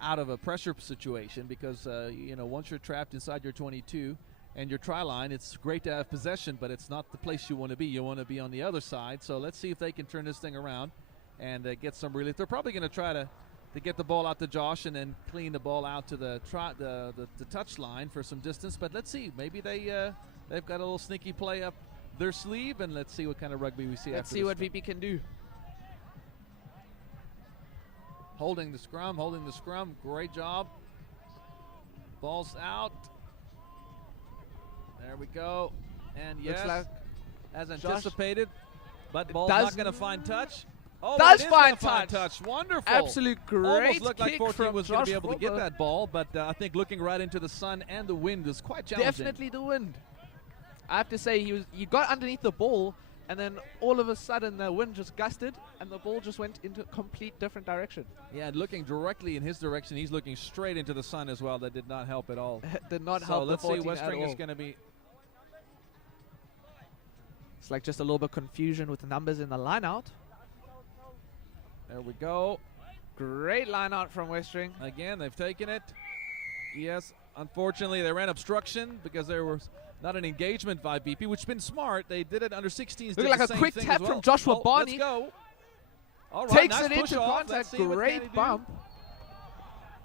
out of a pressure situation because, you know, once you're trapped inside your 22 and your try line, it's great to have possession, but it's not the place you want to be. You want to be on the other side. So let's see if they can turn this thing around and get some relief. They're probably going to try to get the ball out to Josh and then clean the ball out to the touch line for some distance. But let's see. Maybe they've got a little sneaky play up their sleeve, and let's see what kind of rugby we see Let's after see this what scrum. VP can do. Holding the scrum. Great job. Ball's out. There we go. And yes, Looks like as Josh anticipated, but ball's does not going to find touch. Oh, Does it is find gonna touch. Wonderful. Absolute great Almost looked like kick 14 from was going to Josh be able to get Robler. that ball, but I think looking right into the sun and the wind is quite challenging. Definitely the wind. I have to say, he got underneath the ball, and then all of a sudden the wind just gusted, and the ball just went into a complete different direction. Yeah, looking directly in his direction. He's looking straight into the sun as well. That did not help at all. Did not So help the let's see, 14 at Westering is all. going to be... It's like just a little bit of confusion with the numbers in the line out. There we go. Great line out from Westering. Again, they've taken it. Yes, unfortunately, they ran obstruction because there was not an engagement by BP, which has been smart. They did it under 16s. Look like a quick tap from Joshua Barney. Let's go. All right, Takes nice it push into off. contact. Let's see what can Great he do. bump.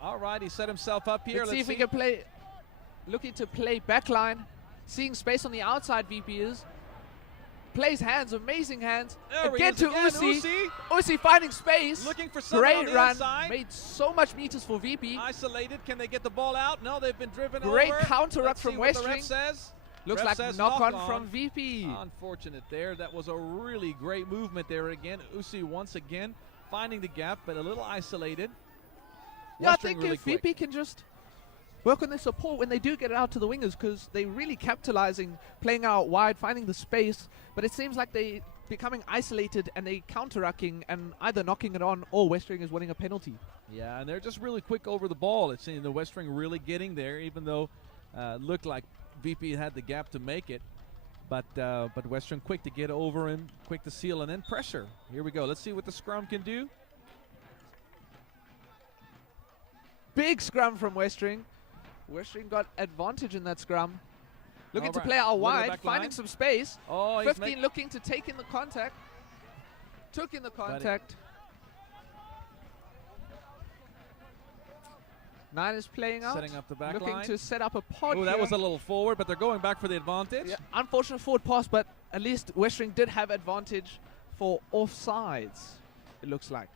All right, he set himself up here. Let's see if we can play. Looking to play backline. Seeing space on the outside, VP is. Plays hands, amazing hands. There he Again is to again, Uzi. Uzi. Uzi finding space. Looking for someone on Great the run. inside. Made so much meters for VP. Isolated. Can they get the ball out? No, they've been driven Great over. counter Let's up from see what the Westering. ref says. Looks Ref like says knock on knock from VP. Unfortunate there. That was a really great movement there again. Uzi once again finding the gap, but a little isolated. Yeah, I Westering think really if quick. VP can just work on their support when they do get it out to the wingers, because they really capitalizing, playing out wide, finding the space, but it seems like they becoming isolated and they counteracting and either knocking it on or Westering is winning a penalty. Yeah, and they're just really quick over the ball. It's in the Westering really getting there, even though looked like VP had the gap to make it. But Western quick to get over him, quick to seal, and then pressure. Here we go. Let's see what the scrum can do. Big scrum from Westering. Westering got advantage in that scrum. Looking to Alright, play out look at the wide, back finding line. some space. Oh, 15 looking to take in the contact. Took in the contact. 9 is playing out. setting up the back looking line. to set up a pod Oh, that here. was a little forward, but they're going back for the advantage. Yeah, unfortunate forward pass, but at least Westering did have advantage for offsides, it looks like.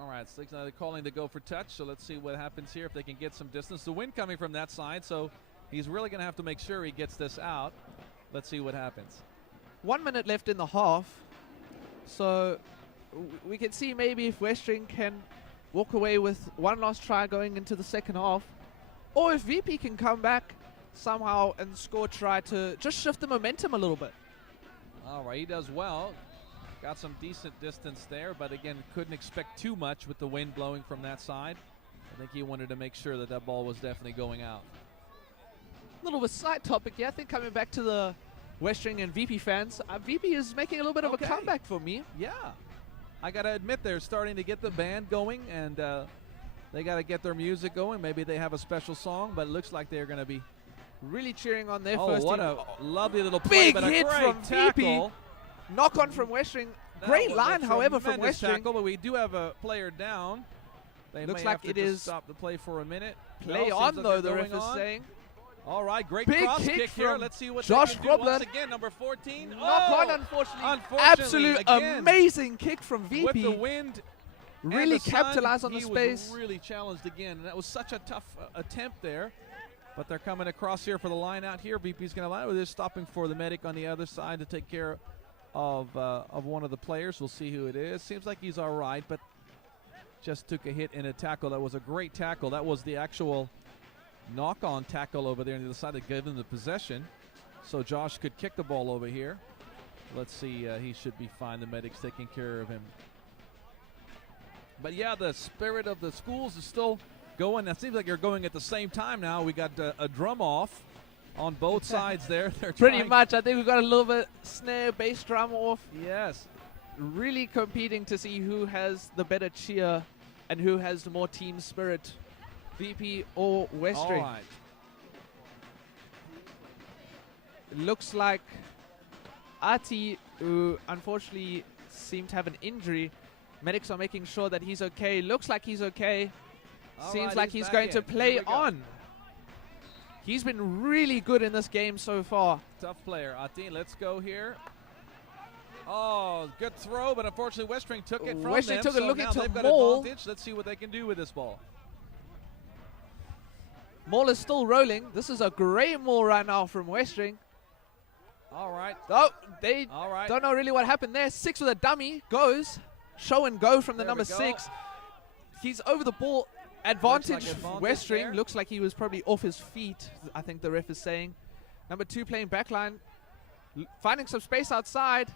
All right, so they're calling to go for touch, so let's see what happens here, if they can get some distance. The wind coming from that side, so he's really going to have to make sure he gets this out. Let's see what happens. 1 minute left in the half, so we can see maybe if Westering can walk away with one last try going into the second half, or if VP can come back somehow and score a try to just shift the momentum a little bit. All right, he does well. Got some decent distance there, but again, couldn't expect too much with the wind blowing from that side. I think he wanted to make sure that that ball was definitely going out. Little of a side topic, yeah, I think coming back to the Westering and VP fans, VP is making a little bit of a Okay. comeback for me. Yeah, I got to admit they're starting to get the band going, and they got to get their music going. Maybe they have a special song, but it looks like they're going to be. Really cheering on their Oh, first what team. a lovely little play, Big but a hit great from tackle. VP. Knock on from Westering. That Great was a line, however, from tremendous Westering. tackle, but we do have a player down. They Looks may like have it to just is stop the play for a minute. Play No, on, seems like though, they're the ref going is on. saying. All right, great Big cross kick kick here. from Let's see what Josh they can do once Grobler. again. Number 14. Knock Oh! on, unfortunately. Unfortunately, Absolute again, amazing kick from VP. with the wind. and Really the sun, capitalized on the he space. was really challenged again, and that was such a tough attempt there. But they're coming across here for the line out here. VP's going to line. They're stopping for the medic on the other side to take care of one of the players. We'll see who it is. Seems like he's all right, but just took a hit in a tackle. That was a great tackle. That was the actual knock-on tackle over there on the other side that gave them the possession. So Josh could kick the ball over here. Let's see. He should be fine. The medic's taking care of him. But yeah, the spirit of the schools is still going. It seems like you're going at the same time now. We got a drum off on both sides there. They're Pretty trying- much. I think we've got a little bit snare, bass drum off. Yes. Really competing to see who has the better cheer and who has the more team spirit, VP or All Westering. right. It looks like Ati, who unfortunately seemed to have an injury. Medics are making sure that he's okay. Looks like he's okay. All Seems right, like he's back going in. to Here play we go. on. He's been really good in this game so far. Tough player. Ati, let's go here. Oh, good throw, but unfortunately Westering took it from Westering them. took it so looking now to they've got maul. advantage. Let's see what they can do with this ball. Maul is still rolling. This is a great maul right now from Westering. All right. Oh, they All right. don't know really what happened there. 6 with a dummy goes. Show and go from the There number we go. 6. He's over the ball. Advantage, advantage Westering. there. Looks like he was probably off his feet, I think the ref is saying. Number 2 playing backline. Finding some space outside.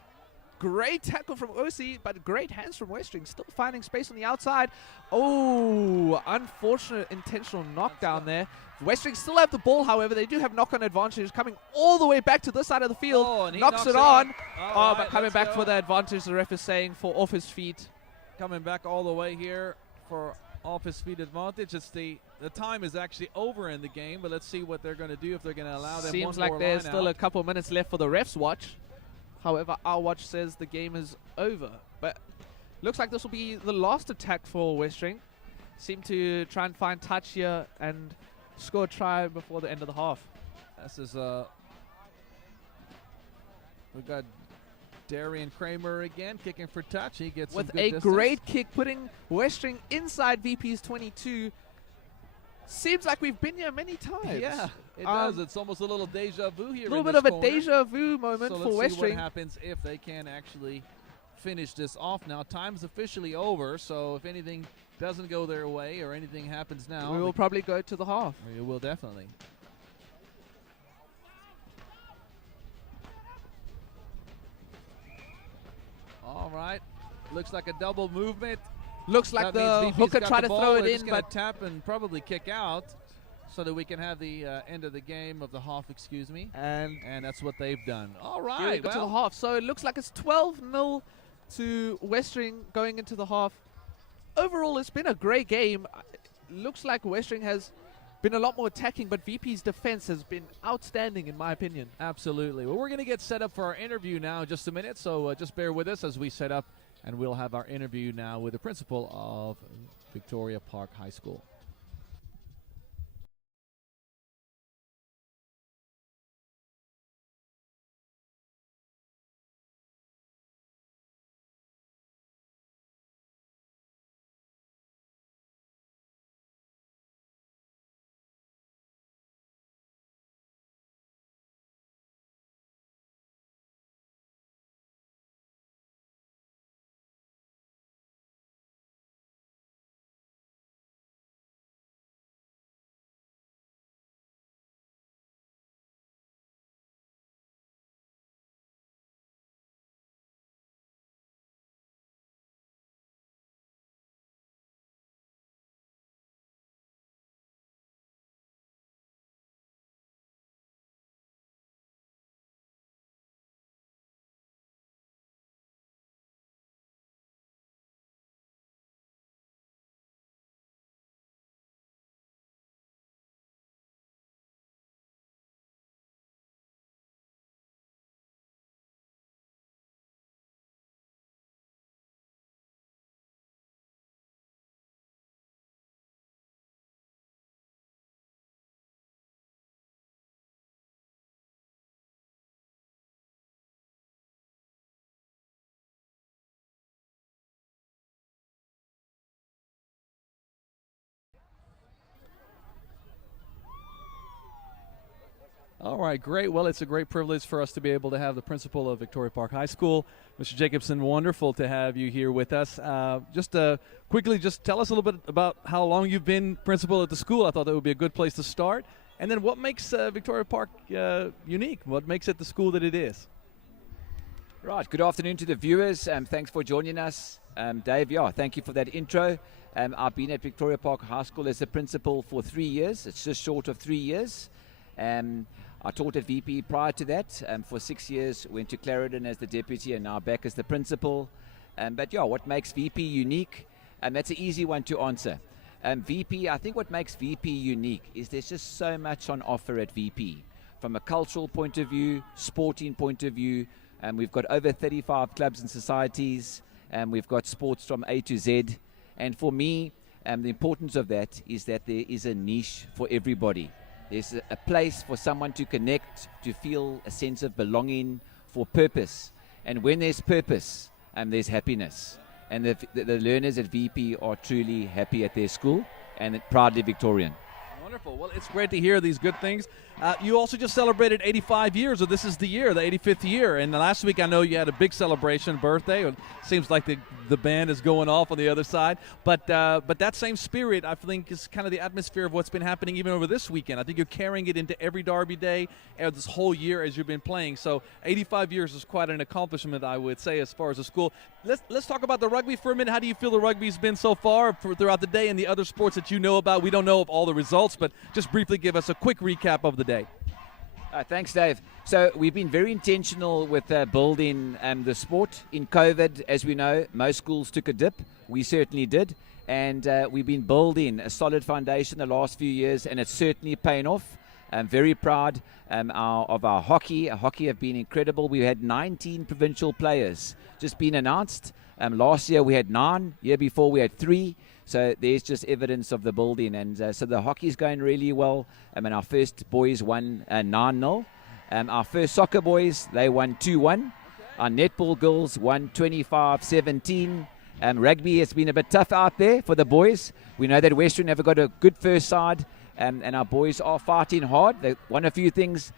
Great tackle from OC, but great hands from Westering. Still finding space on the outside. Oh, unfortunate intentional knockdown there. Westering still have the ball, however. They do have knock-on advantage. Coming all the way back to this side of the field. Oh, and he knocks it on. All But right, coming let's back go. for the advantage, the ref is saying, for off his feet. Coming back all the way here for off his feet advantage. It's the time is actually over in the game, but let's see what they're going to do if they're going to allow them Seems one like more there's line still out. a couple minutes left for the ref's watch. However, our watch says the game is over. But looks like this will be the last attack for Westering. Seem to try and find touch here and score a try before the end of the half. This is we got Darian Kramer again kicking for touch. He gets With some good a distance. great kick, putting Westering inside VP's 22. Seems like we've been here many times. Yeah, it Um, does. It's almost a little deja vu here. A little in bit this of a corner. deja vu moment So for let's see Westering. what happens if they can actually finish this off now. Time's officially over, so if anything doesn't go their way or anything happens now, We will probably go to the half. it will definitely. All right. Looks like a double movement. Looks like That means the VP's hooker got tried the to ball. throw it They're in, just gonna but tap and probably kick out so that we can have the end of the game of the half, excuse me. and And that's what they've done. All here we right. go to the Well, half. So it looks like it's 12-0 to Westering going into the half. Overall, it's been a great game. Looks like Westering has been a lot more attacking, but VP's defense has been outstanding in my opinion. absolutely. Well, we're going to get set up for our interview now in just a minute, so just bear with us as we set up, and we'll have our interview now with the principal of Victoria Park High School. All right, great. Well, it's a great privilege for us to be able to have the principal of Victoria Park High School, Mr. Jacobson. Wonderful to have you here with us. Just quickly, just tell us a little bit about how long you've been principal at the school. I thought that would be a good place to start. And then what makes Victoria Park unique? What makes it the school that it is? Right, good afternoon to the viewers. Thanks for joining us. Dave, thank you for that intro. I've been at Victoria Park High School as a principal for 3 years. It's just short of 3 years. I taught at VP prior to that for 6 years, went to Clarendon as the deputy and now back as the principal. But what makes VP unique? That's an easy one to answer. VP, I think what makes VP unique is there's just so much on offer at VP. From a cultural point of view, sporting point of view, we've got over 35 clubs and societies, and we've got sports from A to Z. And for me, the importance of that is that there is a niche for everybody. There's a place for someone to connect, to feel a sense of belonging, for purpose. And when there's purpose, there's happiness. And the learners at VP are truly happy at their school and proudly Victorian. Wonderful. Well, it's great to hear these good things. You also just celebrated 85 years, or this is the year, the 85th year. And last week I know you had a big celebration, birthday. It seems like the band is going off on the other side. But that same spirit, I think, is kind of the atmosphere of what's been happening even over this weekend. I think you're carrying it into every Derby day this whole year as you've been playing. So 85 years is quite an accomplishment, I would say, as far as the school. Let's talk about the rugby for a minute. How do you feel the rugby's been so far throughout the day and the other sports that you know about? We don't know of all the results, but just briefly give us a quick recap of the day. Thanks, Dave. So we've been very intentional with building the sport. In COVID, as we know, most schools took a dip. We certainly did. And we've been building a solid foundation the last few years, and it's certainly paying off. I'm very proud of our hockey. Our hockey have been incredible. We had 19 provincial players just been announced. Last year we had 9. Year before we had 3. So there's just evidence of the building. And so the hockey's going really well. And our first boys won 9-0. Our first soccer boys, they won 2-1. Our netball girls won 25-17. Rugby has been a bit tough out there for the boys. We know that Westering have got a good first side. And our boys are fighting hard. They won a few things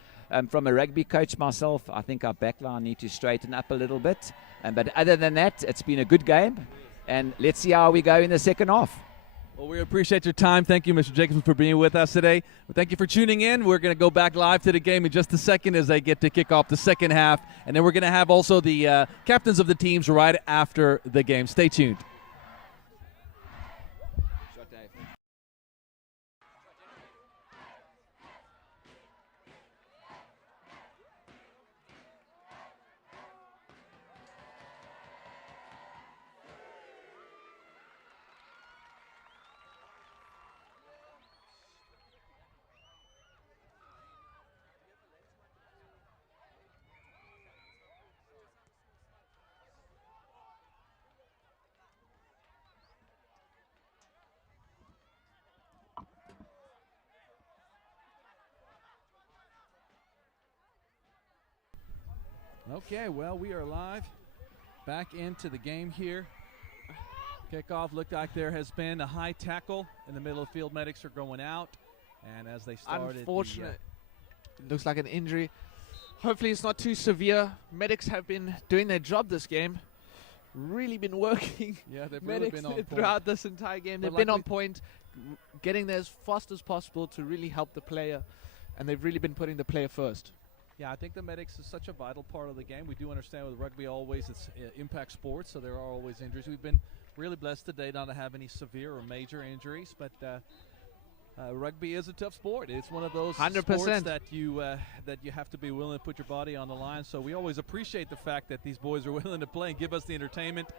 from a rugby coach myself. I think our backline need to straighten up a little bit. But other than that, it's been a good game. And let's see how we go in the second half. Well, we appreciate your time. Thank you, Mr. Jacobson, for being with us today. Well, thank you for tuning in. We're going to go back live to the game in just a second as they get to kick off the second half. And then we're going to have also the captains of the teams right after the game. Stay tuned. Okay, well, we are live back into the game here. Kickoff looked like there has been a high tackle in the middle of the field. Medics are going out, and as they started, unfortunate. It looks like an injury. Hopefully it's not too severe. Medics have been doing their job this game. Really been working. Yeah, they've really been on point throughout this entire game. They've been on point, getting there as fast as possible to really help the player, and they've really been putting the player first. Yeah, I think the medics is such a vital part of the game. We do understand with rugby always it's impact sports, so there are always injuries. We've been really blessed today not to have any severe or major injuries, but rugby is a tough sport. It's one of those 100%. sports that you have to be willing to put your body on the line. So we always appreciate the fact that these boys are willing to play and give us the entertainment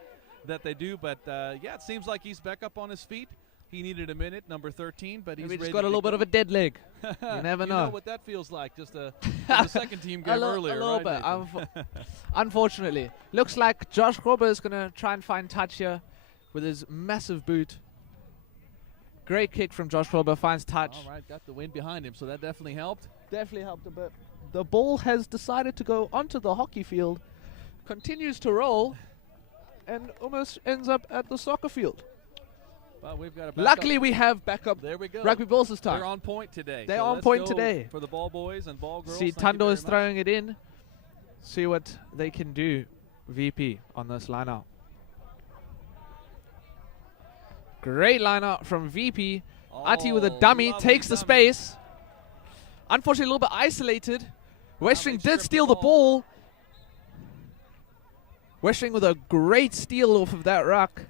that they do. But yeah, it seems like he's back up on his feet. He needed a minute, number 13, but he's Maybe ready. He's got a little bit of a dead leg. You never know. You know what that feels like, just the second team game earlier, A little right, bit, unfortunately. Looks like Josh Grober is going to try and find touch here with his massive boot. Great kick from Josh Grober, finds touch. All right, got the wind behind him, so that definitely helped. Definitely helped a bit. The ball has decided to go onto the hockey field, continues to roll, and almost ends up at the soccer field. Well, we've got Luckily, we have backup there we go. rugby balls this time. They're on point today. They're so on let's point go today. For the ball boys and ball girls. See, Tando is throwing it in. See what they can do, VP, on this lineup. Great lineup from VP. Ati with a dummy, takes the space. Unfortunately, a little bit isolated. Westering did steal the ball. Westering with a great steal off of that ruck.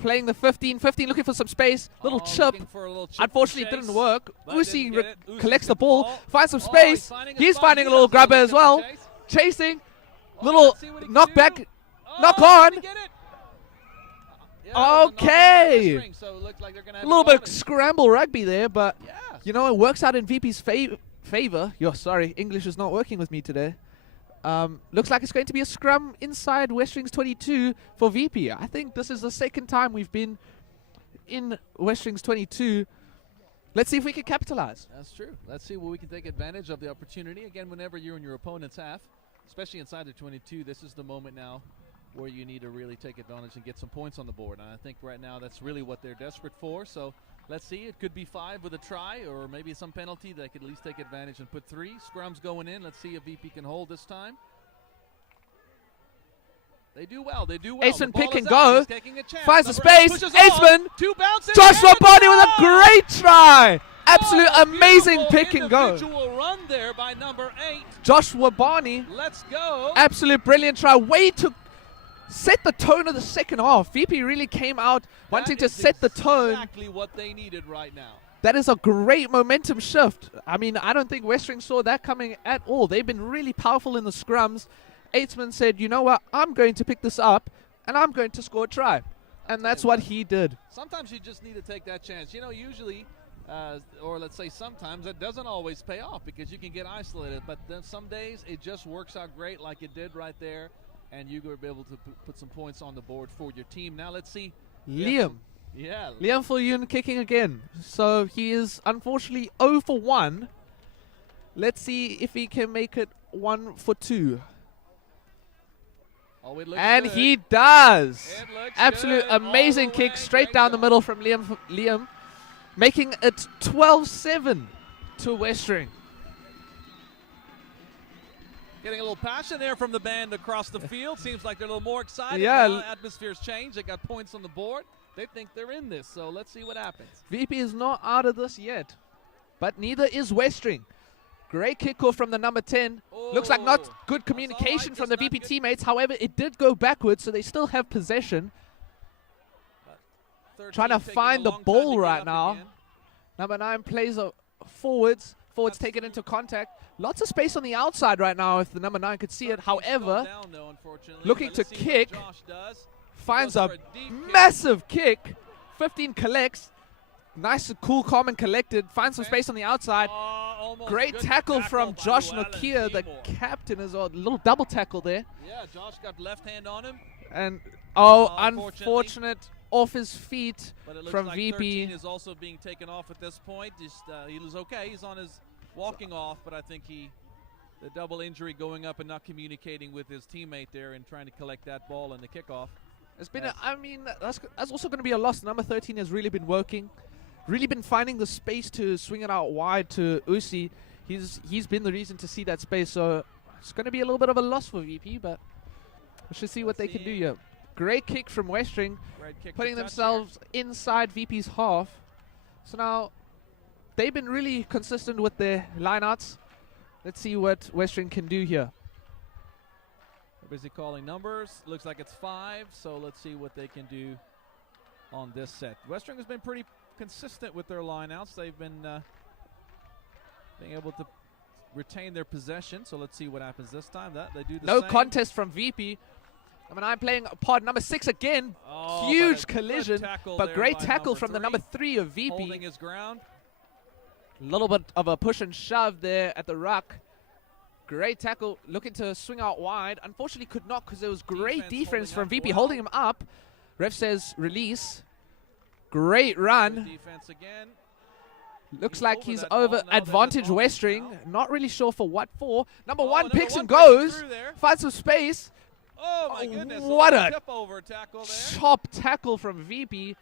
Playing the 15, looking for some space. Little chip. Unfortunately, it didn't work. Uzi collects the ball, finds some space. He's finding a little grabber as well. Chasing. Little knockback. Knock on. Okay. A little bit of scramble rugby there, but you know, it works out in VP's favor. Sorry, English is not working with me today. Looks like it's going to be a scrum inside Westering's 22 for VP. I think this is the second time we've been in Westering's 22. Let's see if we can capitalize. That's true. Let's see where we can take advantage of the opportunity. Again, whenever you're in your opponent's half, especially inside the 22, this is the moment now where you need to really take advantage and get some points on the board. And I think right now that's really what they're desperate for. So let's see. It could be 5 with a try or maybe some penalty that could at least take advantage and put 3. Scrum's going in. Let's see if VP can hold this time. They do well. They do well. Aitzman The ball pick and is out. go. He's taking a chance. Finds the Number 8 space. pushes Aitzman. on. 2 bounces. Joshua and Body with a goal! great try. Absolute Oh, amazing beautiful pick and go. individual run there by number 8. Joshua Barney, Let's go. absolute brilliant try. Way to set the tone of the second half. VP really came out wanting to set the tone. Exactly what they needed right now. That is a great momentum shift. I mean, I don't think Westering saw that coming at all. They've been really powerful in the scrums. Aitzman said, you know what, I'm going to pick this up, and I'm going to score a try. And that's what he did. Sometimes you just need to take that chance. You know, usually, or let's say sometimes, it doesn't always pay off because you can get isolated. But then some days it just works out great like it did right there, and you're going to be able to put some points on the board for your team. Now let's see. Liam. Yeah. Liam Fulyoun kicking again. So he is unfortunately 0 for 1. Let's see if he can make it 1 for 2. Oh, it looks And good. he does. It looks Absolute good. amazing All the kick way. straight Great down the job. middle from Liam, making it 12-7 to Westering. Getting a little passion there from the band across the field. Seems like they're a little more excited. Yeah. Now. Atmosphere's changed. They got points on the board. They think they're in this, so let's see what happens. VP is not out of this yet, but neither is Westering. Great kickoff from the number 10. Looks like not Oh, good that's communication all right, from just the not VP good. teammates. However, it did go backwards, so they still have possession. 13 Trying to taking a find the long time ball to get right up now. again. Number 9 plays forwards. Forwards taken into contact. Lots of space on the outside right now if the number 9 could see it. 13 still However, down, though, unfortunately, looking but to let's see what kick. Josh does. finds Goes a for deep kick. massive kick. 15 collects. Nice and cool, calm and collected. Finds some Okay. space on the outside. Almost Great good tackle from by Josh Llewellyn Nokia, the Seymour. captain as well. Little double tackle there. Yeah, Josh got left hand on him, And, unfortunately. unfortunate off his feet but it looks from like VP. 13 is also being taken off at this point. Just, he was okay. He's on his walking off, but I think the double injury going up and not communicating with his teammate there and trying to collect that ball in the kickoff. It's been, Yes. that's also going to be a loss. Number 13 has really been working, really been finding the space to swing it out wide to Usi. He's been the reason to see that space, so it's going to be a little bit of a loss for VP, but we should see what they can do here. Great kick from Westering, Great kick to putting touch themselves inside VP's half. So now they've been really consistent with their lineouts. Let's see what Westering can do here. They're busy calling numbers. Looks like it's 5, so let's see what they can do on this set. Westering has been pretty consistent with their lineouts. They've been being able to retain their possession, so let's see what happens this time. They do the No same. contest from VP. I'm playing pod number 6 again. Oh, Huge but a good collision, tackle but there great by tackle from the number 3 of Holding VP. his ground. A little bit of a push and shove there at the ruck. Great tackle, looking to swing out wide. Unfortunately could not because there was great Defense defense holding from up VP, well. holding him up. Ref says release. Great Good run. defense again. Looks He's like over he's that ball over now, there's advantage advantage Westering. now. Not really sure for what for. Number Oh, 1 number picks one and breaking goes. through there. Finds some space. Oh my Oh, goodness! what little a tip over tackle there. Chop tackle from VP.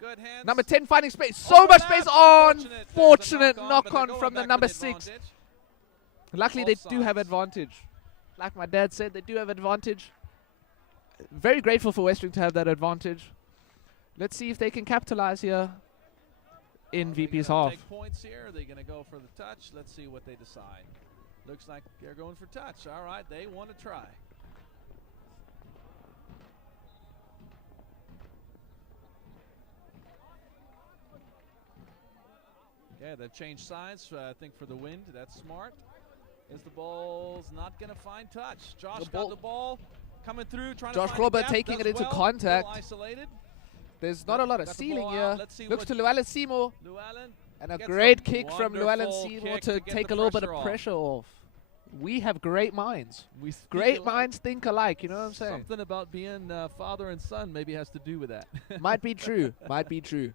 Good hands. Number 10 finding space. So much Overlap. space. Oh, There's a unfortunate but knock they're on going from the back number with 6. advantage. Luckily, Both they do have sides. advantage. Like my dad said, they do have advantage. Very grateful for Westering to have that advantage. Let's see if they can capitalize here in Are they VP's gonna half. Take points here. Are they going to go for the touch? Let's see what they decide. Looks like they're going for touch. All right, they want to try. Yeah, they've changed sides, I think, for the wind. That's smart. As the ball's not going to find touch. Josh The got ball- the ball coming through, trying Josh to find a Robert gap, taking does it into well, contact. little isolated. There's not a lot of Got the ceiling ball here. out. Let's see Looks what to Llewellyn Seymour. Llewellyn. And a Gets great a kick from Llewellyn wonderful Seymour kick to to get take the a little bit pressure of off. pressure off. We have great minds. We speak Great alike. minds think alike, you know what I'm saying? Something about being father and son maybe has to do with that. Might be true. Might be true.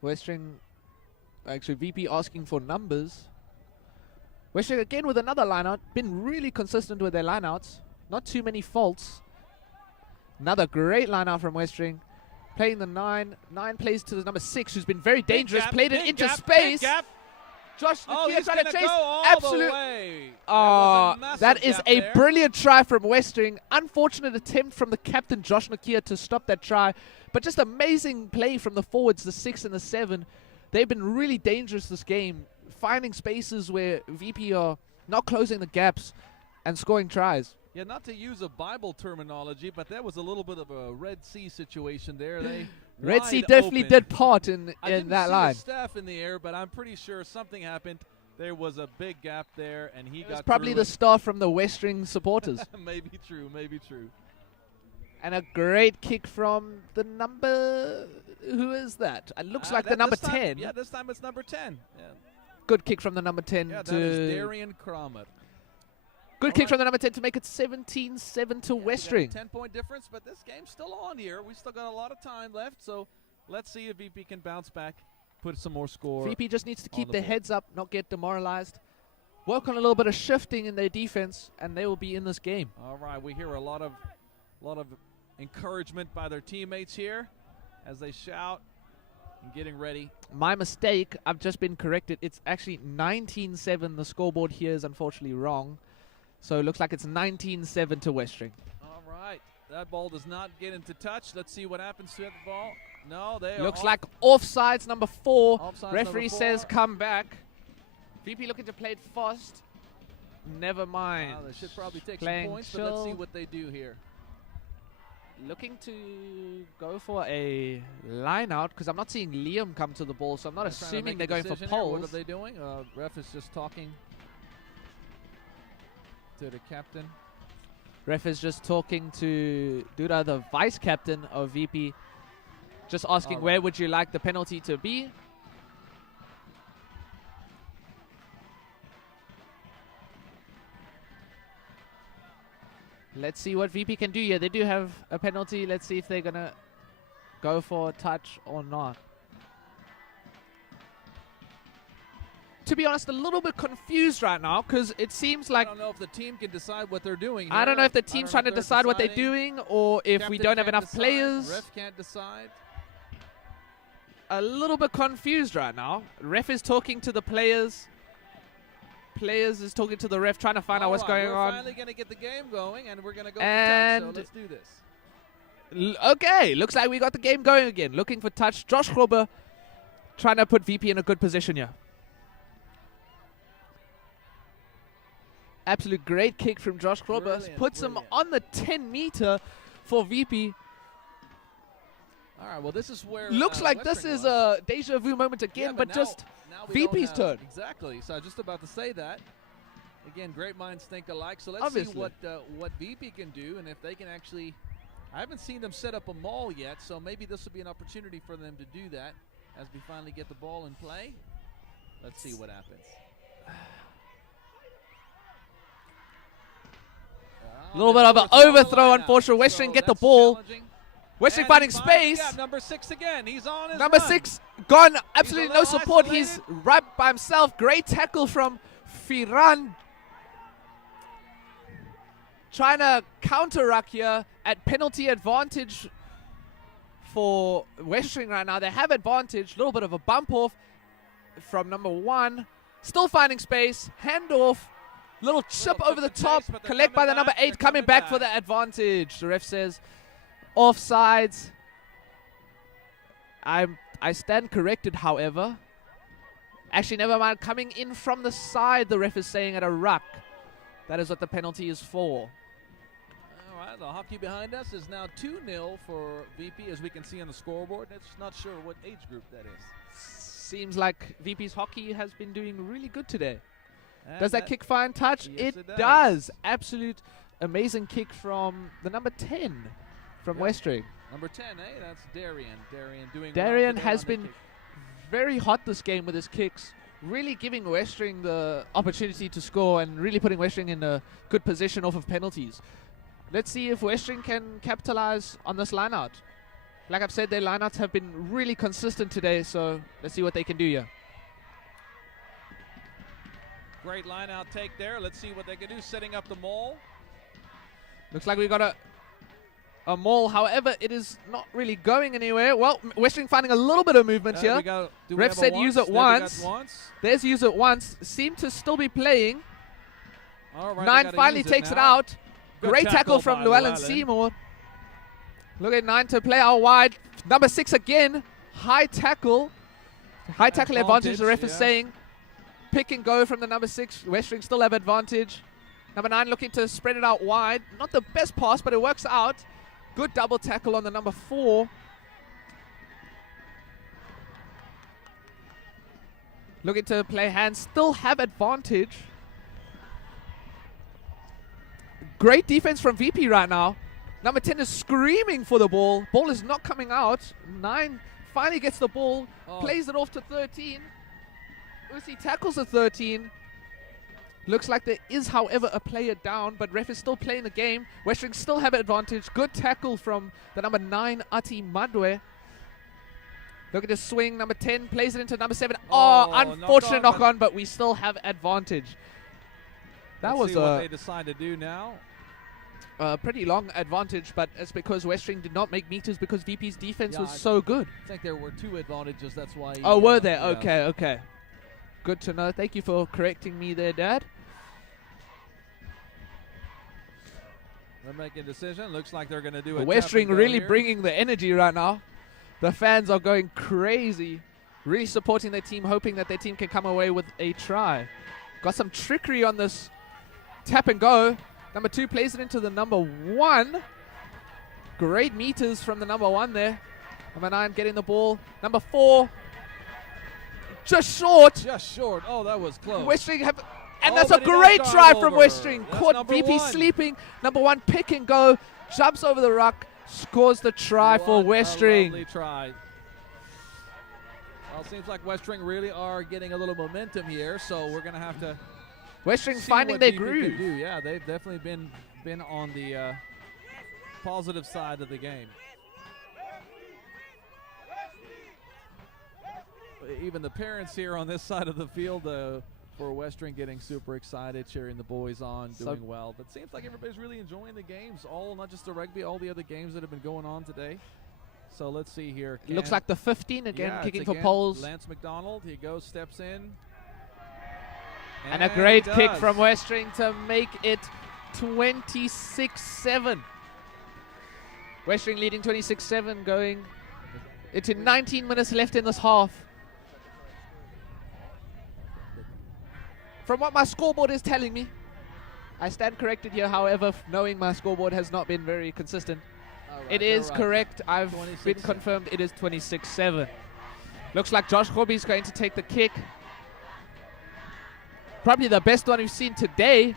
Westering, actually VP asking for numbers. Westering again with another lineout. Been really consistent with their lineouts. Not too many faults. Another great lineout from Westering. Playing the 9. 9 plays to the number 6, who's been very dangerous. Played it into space. Josh Nakia trying to chase. Absolute. That is a brilliant try from Westering. Unfortunate attempt from the captain, Josh Nakia, to stop that try. But just amazing play from the forwards, the 6 and the 7. They've been really dangerous this game, finding spaces where VP are not closing the gaps and scoring tries. Yeah, not to use a Bible terminology, but that was a little bit of a Red Sea situation there. They Red Sea wide definitely open. did part in I didn't that see line. the staff in the air, but I'm pretty sure something happened. There was a big gap there, and he It was got probably through the staff from the Westering supporters. Maybe true, maybe true. And a great kick from the number. Who is that? It looks like the number this time, 10. Yeah, this time it's number 10. Yeah, Good kick from the number 10 yeah, to. that is Darian Kramer. Good kick from the number 10 to make it 17-7 to Westering. 10-point difference, but this game's still on here. We still got a lot of time left, so let's see if VP can bounce back, put some more score. VP just needs to keep the their board. heads up, not get demoralized. Work on a little bit of shifting in their defense, and they will be in this game. All right, we hear a lot of encouragement by their teammates here as they shout and getting ready. My mistake, I've just been corrected. It's actually 19-7. The scoreboard here is unfortunately wrong. So it looks like it's 19-7 to Westering. All right, that ball does not get into touch. Let's see what happens to that ball. No, they Looks are like offsides number 4. Offsides Referee number 4. says come back. VP looking to play it fast. Never mind. They should probably take Playing some points, but let's see chill. what they do here. Looking to go for a line out because I'm not seeing Liam come to the ball, so I'm not They're trying to assuming make they're a going for decision here. What are poles. they doing? Ref is just talking to the captain. Ref is just talking to Dura, the vice captain of VP, just asking All where right. would you like the penalty to be. Let's see what VP can do here. They do have a penalty. Let's see if they're going to go for a touch or not. To be honest, a little bit confused right now because it seems like I don't know if the team can decide what they're doing. I don't know here. if the I team's don't trying to know if they're decide what they're deciding. doing or if we Captain don't have can't enough decide. players. Ref can't decide. A little bit confused right now. Ref is talking to the players. Players is talking to the ref, trying to find out what's All right, going we're on. finally going to get the game going, and we're going to go And- for touch, so let's do this. Okay, looks like we got the game going again. Looking for touch. Josh Grober trying to put VP in a good position here. Absolute great kick from Josh Grober. Brilliant, Puts him brilliant. on the 10-meter for VP. All right, well, this is where Looks like this Westering is was. a deja vu moment Yeah, again, but now- just now we don't VP's have- turn. Exactly. So I was just about to say that. Again, great minds think alike. So let's Obviously. see what VP can do, and if they can actually. I haven't seen them set up a maul yet, so maybe this will be an opportunity for them to do that as we finally get the ball in play. Let's see what happens. A little bit of an overthrow, unfortunately. Westering get the ball. Westering finding space. Number 6 again. He's on his Number run. 6 gone. Absolutely no little support. He's isolated. right by himself. Great tackle from Firan. Trying to counter-ruck here at penalty advantage for Westering right now. They have advantage. A little bit of a bump off from number 1. Still finding space. Handoff. Little chip Little over the chip and top. chase, but they're Collect by coming the number back. 8. They're Coming coming back back. for the advantage. The ref says offsides. I stand corrected, however. Actually, never mind. Coming in from the side, the ref is saying at a ruck. That is what the penalty is for. All right, the hockey behind us is now 2-0 for VP, as we can see on the scoreboard. It's not sure what age group that is. Seems like VP's hockey has been doing really good today. And Does that kick find touch? Yes, it it does. does. Absolute amazing kick from the number 10 from Yep. Westering. Number 10, that's Darian. Darian doing Darian well today has on the been kick. very hot this game with his kicks. Really giving Westering the opportunity to score and really putting Westering in a good position off of penalties. Let's see if Westering can capitalize on this lineout. Like I've said, their lineouts have been really consistent today, so let's see what they can do here. Great line out take there. Let's see what they can do, setting up the maul. Looks like we got a maul. However, it is not really going anywhere. Well, Westering finding a little bit of movement here. Ref said use it once. There's use it once. Seem to still be playing. All right, 9 finally takes it out. Good Great tackle from Llewellyn Seymour. Look at 9 to play out wide. Number 6 again. High tackle. High tackle advantage, the ref is saying. Pick and go from the number 6. Westering still have advantage. Number 9 looking to spread it out wide. Not the best pass, but it works out. Good double tackle on the number 4. Looking to play hands. Still have advantage. Great defense from VP right now. Number 10 is screaming for the ball. Ball is not coming out. 9 finally gets the ball. Plays it off to 13. Uzi tackles the 13. Looks like there is, however, a player down, but ref is still playing the game. Westering still have advantage. Good tackle from the number 9, Ati Madwe. Look at the swing. Number 10 plays it into number 7. Unfortunate knock on, but we still have advantage. That was what they decide to do now. Pretty long advantage, but it's because Westering did not make meters because VP's defense was so good. I think there were 2 advantages, that's why. Were there? Yeah. Okay. Good to know. Thank you for correcting me there, Dad. They're making a decision. Looks like they're going to do it. Westering really bringing the energy right now. The fans are going crazy. Really supporting their team, hoping that their team can come away with a try. Got some trickery on this tap and go. Number 2 plays it into the number 1. Great meters from the number 1 there. Number 9 getting the ball. Number 4. Just short. Just short. Oh, that was close. Westering have... And that's a great try from Westering. Caught VP 1. sleeping. Number 1 pick and go. Jumps over the ruck. Scores the try for Westering. Lovely try. Well, it seems like Westering really are getting a little momentum here, so we're going to have to... Westering finding their groove. Yeah, they've definitely been on the positive side of the game. Even the parents here on this side of the field for Westering getting super excited, cheering the boys on, doing well. But it seems like everybody's really enjoying the games, not just the rugby, all the other games that have been going on today. So let's see here. Looks like the 15 again, kicking for poles. Lance McDonald, he goes, steps in. And a great kick from Westering to make it 26-7. Westering leading 26-7, going into 19 minutes left in this half. From what my scoreboard is telling me, I stand corrected here, however, knowing my scoreboard has not been very consistent. It is correct. I've been confirmed it is 26-7. Looks like Josh Hobby's going to take the kick. Probably the best one we've seen today.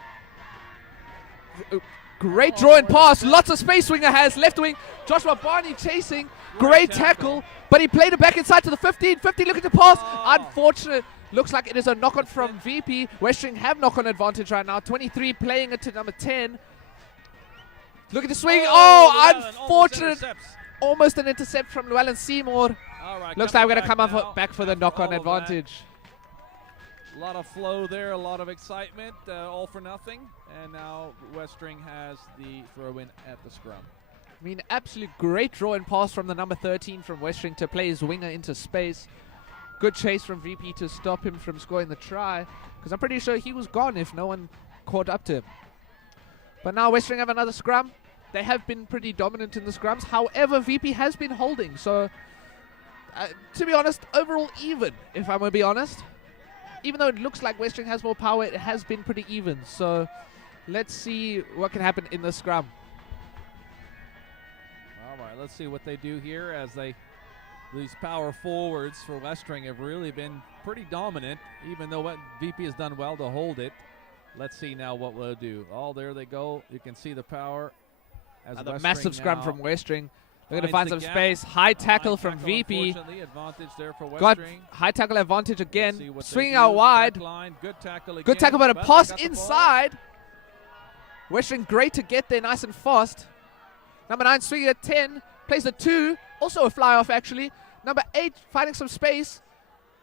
Great draw and pass. Lots of space Winger has. Left wing. Joshua Barney chasing. Great tackle. But he played it back inside to the 15. 15 looking to pass. Unfortunate. Looks like it is a knock-on from VP. Westering have knock-on advantage right now. 23 playing it to number 10. Look at the swing. Unfortunate. Almost an intercept from Llewellyn Seymour. Looks like we're going to come back for the knock-on advantage. A lot of flow there, a lot of excitement, all for nothing. And now Westering has the throw-in at the scrum. I mean, absolute great draw and pass from the number 13 from Westering to play his winger into space. Good chase from VP to stop him from scoring the try, because I'm pretty sure he was gone if no one caught up to him. But now Westering have another scrum. They have been pretty dominant in the scrums. However, VP has been holding. So, to be honest, overall even, if I'm going to be honest. Even though it looks like Westering has more power, it has been pretty even. So, let's see what can happen in the scrum. All right, let's see what they do here as these power forwards for Westering have really been pretty dominant, even though what VP has done well to hold it. Let's see now what we'll do. There they go. You can see the power. As the massive scrum from Westering. They're going to find some space. High tackle from VP. Advantage there for Got high tackle advantage again. Swinging out wide. Good tackle again. Good tackle, but a pass inside. Westering great to get there nice and fast. Number 9 swinging at 10. Plays a 2. Also a fly off actually. Number 8 finding some space.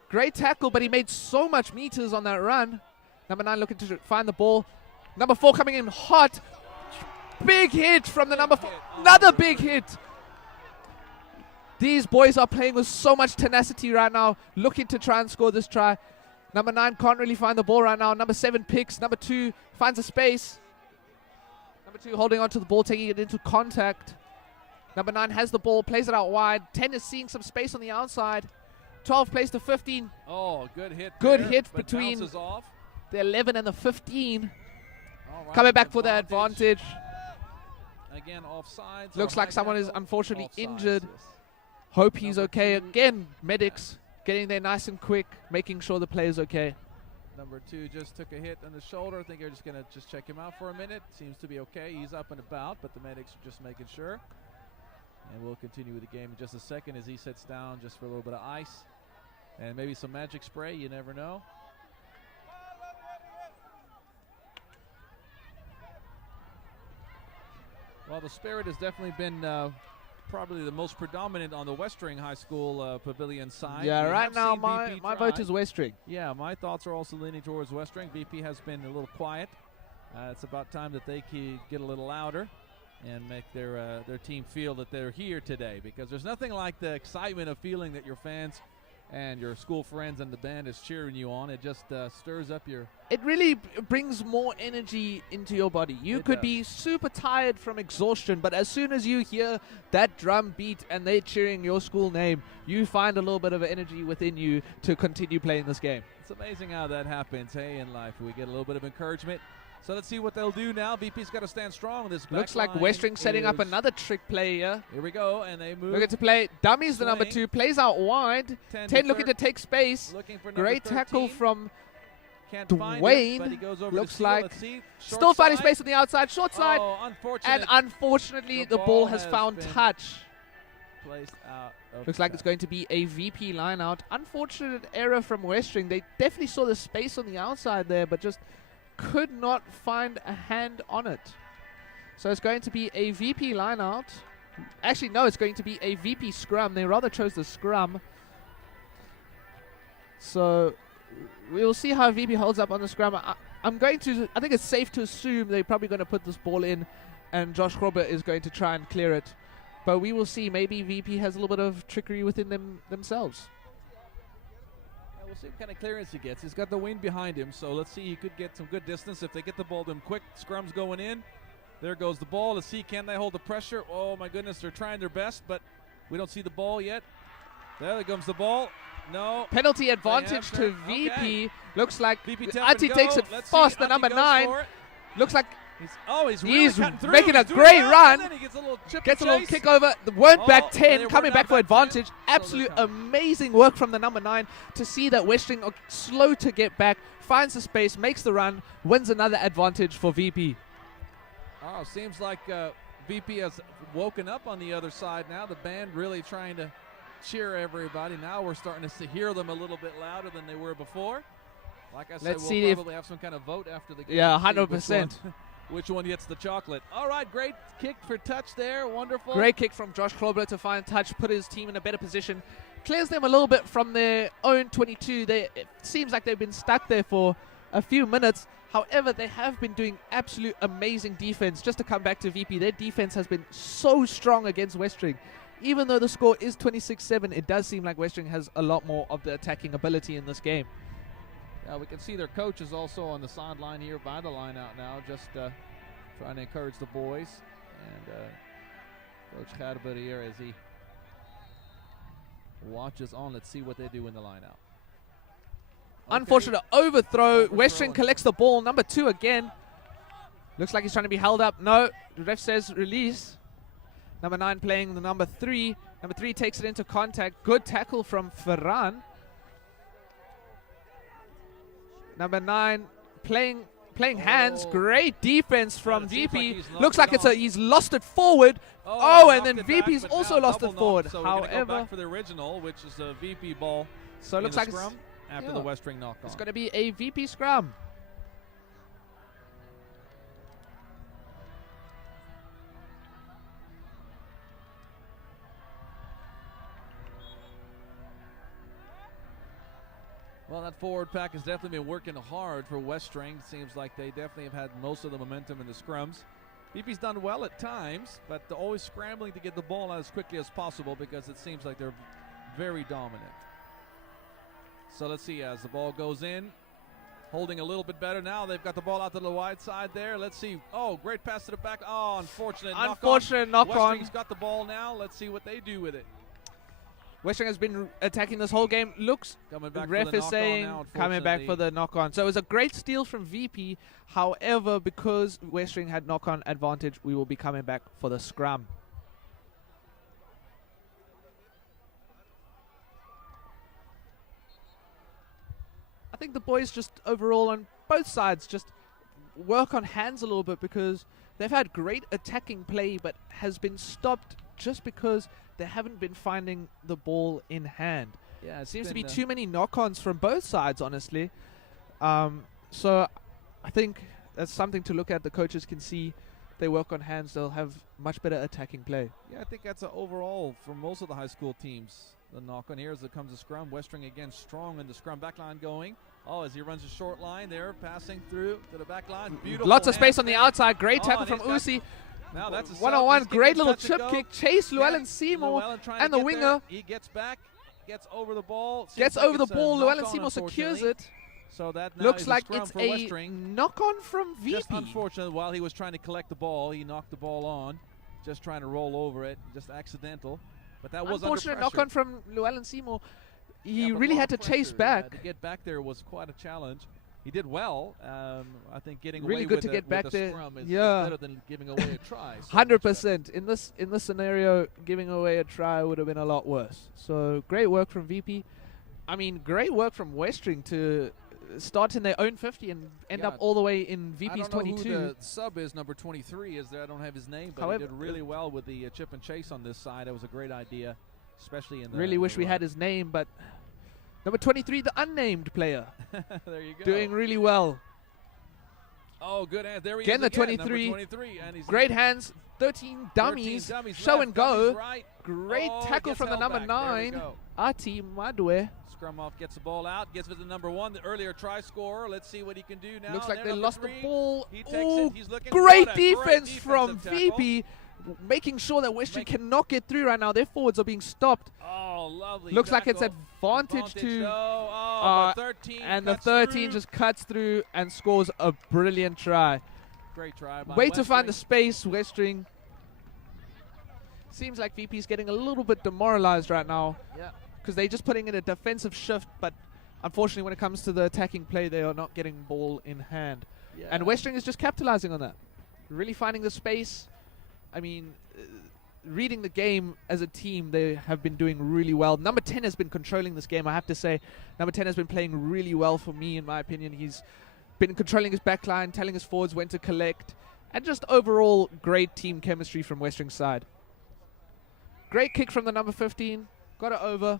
Great tackle, but he made so much meters on that run. Number 9 looking to find the ball. Number 4 coming in hot. Big hit from the number 4. Another big hit. These boys are playing with so much tenacity right now, looking to try and score this try. Number 9 can't really find the ball right now. Number 7 picks. Number 2 finds a space. Number 2 holding on to the ball, taking it into contact. Number 9 has the ball, plays it out wide. 10 is seeing some space on the outside. 12 plays to 15. Oh, good hit. Good there, hit but between bounces off. the 11 and the 15. All right, Coming back for the advantage. Again, offsides. Looks or like high someone is tackle. unfortunately Offsides, injured. yes. Hope he's Number okay. 2. Again, medics getting there nice and quick, making sure the player's okay. Number 2 just took a hit on the shoulder. I think they're just going to just check him out for a minute. Seems to be okay. He's up and about, but the medics are just making sure. And we'll continue with the game in just a second as he sits down just for a little bit of ice. And maybe some magic spray. You never know. Well, the spirit has definitely been probably the most predominant on the Westering High School pavilion side. Yeah, We right have now seen my VP vote try. is Westering. Yeah, my thoughts are also leaning towards Westering. VP has been a little quiet. It's about time that they get a little louder and make their team feel that they're here today, because there's nothing like the excitement of feeling that your fans and your school friends and the band is cheering you on. It just stirs up your... It really brings more energy into your body. You It could does. be super tired from exhaustion, but as soon as you hear that drum beat and they're cheering your school name, you find a little bit of energy within you to continue playing this game. It's amazing how that happens, hey, in life. We get a little bit of encouragement. So let's see what they'll do now. VP's got to stand strong. This Looks like back line Westering setting up is- another trick play here. Here we go, and they move. Looking to play dummies, the number Swing. 2, plays out wide. 10 looking to take space. Looking for number Great 13. tackle from Can't find Dwayne. him, but he goes over Looks to steal. like Let's see. Short still finding side. space on the outside, short side. Oh, unfortunate. And unfortunately, the ball has found been touch. placed out of Looks like touch. it's going to be a VP line out. Unfortunate error from Westering. They definitely saw the space on the outside there, but just could not find a hand on it. So it's going to be a VP line out. Actually, no, it's going to be a VP scrum. They rather chose the scrum. So we'll see how VP holds up on the scrum. I think it's safe to assume they're probably going to put this ball in and Josh Grobber is going to try and clear it. But we will see. Maybe VP has a little bit of trickery within themselves. Yeah, we'll see what kind of clearance he gets. He's got the wind behind him, so let's see. He could get some good distance if they get the ball to him quick. Scrum's going in. There goes the ball. Let's see, can they hold the pressure? Oh, my goodness, they're trying their best, but we don't see the ball yet. There comes the ball. No. Penalty advantage to have VP. Okay. Looks like VP tap and Ati go. takes it Let's fast. see. The number Ati goes 9 for it. looks like He's really He's cutting through. making a He's doing great well, run. and then he gets a little chip gets a and little chase. kick over. Weren't back Oh, 10, they were coming not back for back 10, advantage. so they're Absolute coming. amazing work from the number 9 to see that Westering are slow to get back, finds the space, makes the run, wins another advantage for VP. Oh, seems like VP has woken up on the other side now. The band really trying to cheer everybody. Now we're starting to hear them a little bit louder than they were before. Like I said, Let's we'll see if- probably have some kind of vote after the game. Yeah, to see 100%. Which one gets the chocolate. All right, great kick for touch there. Wonderful. Great kick from Josh Klobler to find touch, put his team in a better position. Clears them a little bit from their own 22. It seems like they've been stuck there for a few minutes. However, they have been doing absolute amazing defense. Just to come back to VP, their defense has been so strong against Westering. Even though the score is 26-7, it does seem like Westering has a lot more of the attacking ability in this game. We can see their coach is also on the sideline here by the line out now, just trying to encourage the boys. And Coach Gerber here as he watches on. Let's see what they do in the line out. Unfortunate overthrow. Overthrow Westering and- collects the ball. Number 2 again. Looks like he's trying to be held up. No, the ref says release. Number 9 playing the number 3. Number 3 takes it into contact. Good tackle from Ferran. Number 9 playing hands. Oh. Great defense from it seems like VP. he's knocked Looks it like off. he's lost it forward. Oh, and knocked then it VP's back, but also now lost it double knock, forward. So we're gonna go However, back for the original, which is a VP ball. so it in looks the like scrum after yeah. the Westering knock on. it's going to be a VP scrum. Well, that forward pack has definitely been working hard for Westering. It seems like they definitely have had most of the momentum in the scrums. BP's done well at times, but they're always scrambling to get the ball out as quickly as possible because it seems like they're very dominant. So let's see as the ball goes in. Holding a little bit better now. They've got the ball out to the wide side there. Let's see. Oh, great pass to the back. Oh, unfortunate knock on. Westering's got the ball now. Let's see what they do with it. Westering has been attacking this whole game. Looks, Coming back ref for the is saying, now, coming back for the knock-on. So it was a great steal from VP. However, because Westering had knock-on advantage, we will be coming back for the scrum. I think the boys just overall on both sides just work on hands a little bit because they've had great attacking play but has been stopped just because they haven't been finding the ball in hand. Yeah, It seems to be too many knock-ons from both sides, honestly. So I think that's something to look at. The coaches can see they work on hands, they'll have much better attacking play. Yeah, I think that's an overall for most of the high school teams. The knock-on here as it comes to scrum. Westering again strong in the scrum. Back line going. Oh, as he runs a short line there, passing through to the back line. Beautiful. Lots of space hands on the there. outside. Great tackle and from he's got- Usi. Now that's a One-on-one, sub. He's great getting little touch and chip go. kick. Chase Llewellyn Yeah, Seymour Llewellyn trying and to the get there. winger He gets back, gets over the ball. Seems gets like over the it's a ball. Llewellyn knock-on, Seymour secures unfortunately. it. So that now Looks is a like scrum it's for a Westering. knock-on from VP. Just unfortunate, while he was trying to collect the ball, he knocked the ball on, just trying to roll over it, just accidental. But that was Unfortunate under pressure. knock-on from Llewellyn Seymour. He Yeah, but really a lot had to of chase pressure. back. To get back there was quite a challenge. He did well. I think getting Really away good with to the, get with back the there. scrum is Yeah. better than giving away a try. So 100%. In this scenario, giving away a try would have been a lot worse. So great work from VP. I mean, great work from Westering to start in their own 50 and end Yeah. up all the way in I VP's don't know 22. who the sub is, number 23 is there. I don't have his name, but However, he did really well with the chip and chase on this side. It was a great idea, especially in the Really wish we had his name, but number 23, the unnamed player, There you go. doing really well. Oh, good hands. There he Again, is the again, 23. number 23. And he's Great hands, 13 dummies, 13 dummies show left, and go. dummies right. Great Oh, tackle gets from the held number back. There we 9, go. Ati Madwe. Scrum off, gets the ball out, gets with the number 1, the earlier try scorer. Let's see what he can do now. Looks like There, they number lost 3. the ball. He takes Ooh, it. He's looking great good. defense from defensive tackle. VP, making sure that Western Make- cannot get through right now. Their forwards are being stopped. Oh, lovely. Looks like it's tackle. advantage to, though. Oh, uh, but 13 and the cuts 13 through. just cuts through and scores a brilliant try. Great try by Way to find the Westering. space, Westring. Seems like VP's getting a little bit demoralized right now Yeah. because they're just putting in a defensive shift, but unfortunately when it comes to the attacking play, they are not getting ball in hand. Yeah. And Westring is just capitalizing on that. Really finding the space. I mean, reading the game as a team, they have been doing really well. Number 10 has been controlling this game, I have to say. Number 10 has been playing really well for me, in my opinion. He's been controlling his backline, telling his forwards when to collect, and just overall great team chemistry from Westring's side. Great kick from the number 15. Got it over.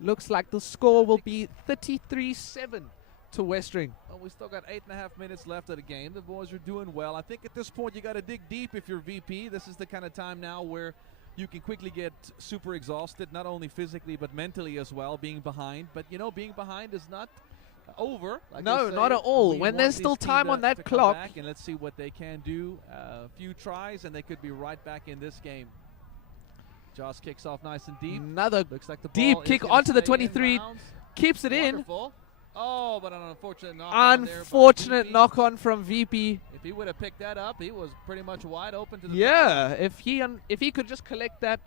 Looks like the score will be 33-7 to Westering. Well, we still got 8.5 minutes left of the game. The boys are doing well. I think at this point you got to dig deep if you're VP. This is the kind of time now where you can quickly get super exhausted, not only physically but mentally as well, being behind. But, you know, being behind is not over. Like No, they say. not at all. We When want there's this still team time to- on that to come clock. back, and let's see what they can do. A few tries, and they could be right back in this game. Joss kicks off nice and deep. Another Looks like the deep ball is kick gonna onto the stay 23. inbounds. keeps it in. Wonderful. Oh, but an unfortunate knock on there by Unfortunate VP. knock on from VP. If he would have picked that up, he was pretty much wide open to the Yeah, if he could just collect that,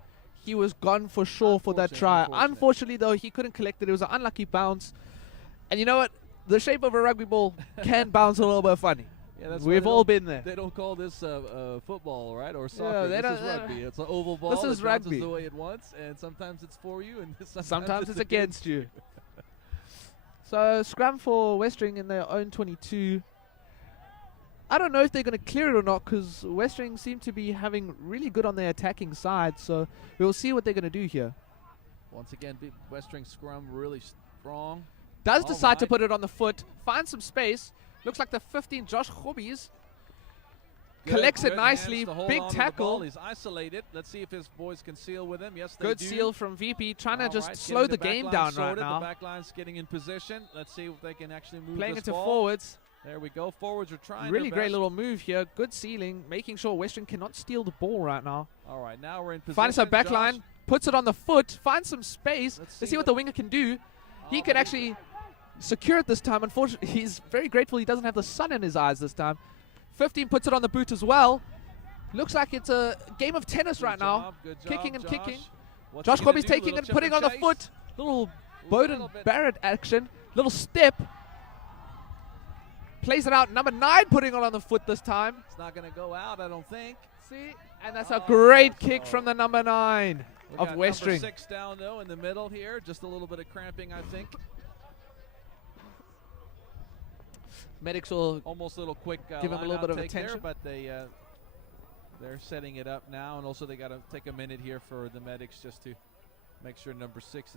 he was gone for sure for that try. Unfortunate. Unfortunately, though, he couldn't collect it. It was an unlucky bounce. And you know what? The shape of a rugby ball can bounce a little bit funny. Yeah, that's why We've they all don't- been there. They don't call this football, right, or soccer. they This is don't- rugby. It's an oval ball. This that is bounces rugby. the way it wants, and sometimes it's for you, and Sometimes it's against you. So scrum for Westering in their own 22. I don't know if they're going to clear it or not because Westering seem to be having really good on their attacking side. So we'll see what they're going to do here. Once again, big Westering scrum really strong. Does All decide to right. put it on the foot, find some space. Looks like the 15, Josh Hobbies. collects it good nicely. hands to hold Big on to the ball. tackle. He's isolated. Let's see if his boys can seal with him. Yes, they Good do. seal from VP, trying to All just right, slow getting the game back line down right sorted. now. The back line's getting in position. Let's see if they can actually move Playing this it to ball. forwards. There we go. Forwards are trying Really their great best. little move here. Good sealing, making sure Western cannot steal the ball right now. All right, now we're in position. Finds our back Josh. line, puts it on the foot, finds some space. Let's Let's see see what the winger can do. He can but actually secure it this time. Unfortunately, he's very grateful he doesn't have the sun in his eyes this time. 15 puts it on the boot as well. Looks like it's a game of tennis right now. Good job, Kicking and Josh. kicking. What's Josh he gonna Corby's do? taking Little and chip putting on the chase? foot. Little Little Bowden bit. Barrett action. Little step. Plays it out. Number 9 putting it on the foot this time. It's not going to go out, I don't think. See? And that's a great kick from the number 9 We of got Westering. Number 6 down, though, in the middle here. Just a little bit of cramping, I think. Medics will Almost a little quick give him a little line-out bit of take there, attention. but they're setting it up now, and also they got to take a minute here for the medics just to make sure number 6's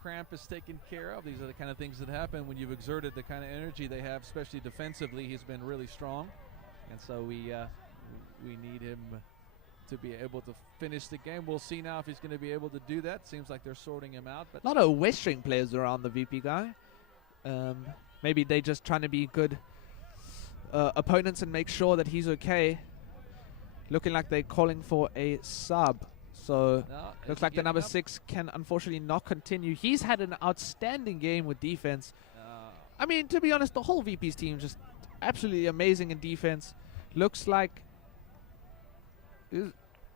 cramp is taken care of. These are the kind of things that happen when you've exerted the kind of energy they have, especially defensively. He's been really strong, and so we need him to be able to finish the game. We'll see now if he's going to be able to do that. Seems like they're sorting him out, but A lot of Westering players around the VP guy. Maybe they just trying to be good opponents and make sure that he's okay. Looking like they're calling for a sub. So no, looks like the number 6 can unfortunately not continue. He's had an outstanding game with defense. I mean, to be honest, the whole VP's team just absolutely amazing in defense. Looks like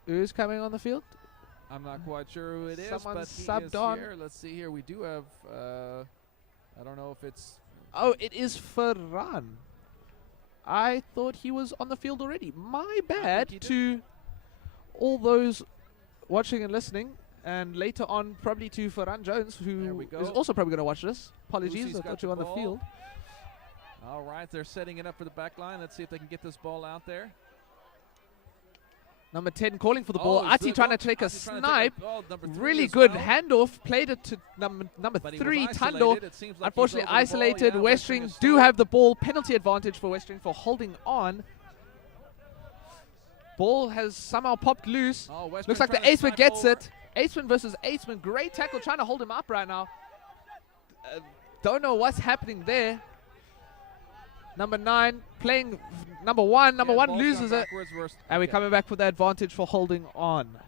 who's coming on the field? I'm not quite sure who it is, Someone but he subbed is on. here. Let's see here. We do have, I don't know if it's... Oh, it is Ferran. I thought he was on the field already. My bad he did. to all those watching and listening, and later on probably to Ferran Jones, There who we go. is also probably going to watch this. Apologies, Lucy's I got thought the you were on the ball. field. All right, they're setting it up for the back line. Let's see if they can get this ball out there. Number 10 calling for the ball. it's Ati the trying to goal. take a Ati trying to snipe. take a- oh, number 3 Really as good well. handoff. Played it to number But he 3, was Tando. isolated. It seems like he's Unfortunately over the ball. isolated. Yeah, Westering is do still- have the ball. Penalty advantage for Westering for holding on. Ball has somehow popped loose. Oh, Western Looks like the trying to Aceman snipe gets over. it. Aceman versus Aceman. Great tackle, trying to hold him up right now. Don't know what's happening there. Number 9 playing number 1. Number Yeah, 1 ball's loses gone it. backwards, worse- And we're okay. coming back for the advantage for holding on.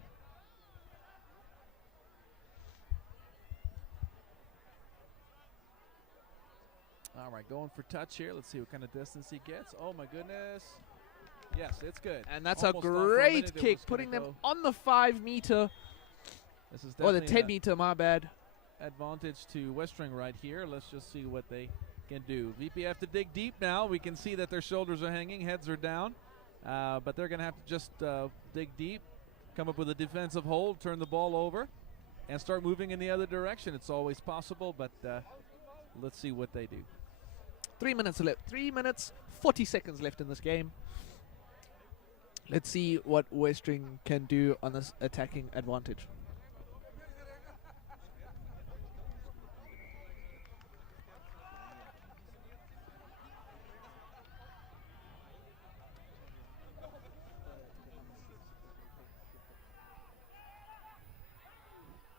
All right, going for touch here. Let's see what kind of distance he gets. Oh, my goodness. Yes, it's good. And that's Almost a thought for a great minute it kick, was gonna putting them go. on the 5 meter, This is or the definitely 10 meter, my bad. advantage to Westering right here. Let's just see what they can do. VP have to dig deep now. We can see that their shoulders are hanging, heads are down, but they're going to have to just dig deep, come up with a defensive hold, turn the ball over, and start moving in the other direction. It's always possible, but let's see what they do. 3 minutes left. 3 minutes, 40 seconds left in this game. Let's see what Westering can do on this attacking advantage.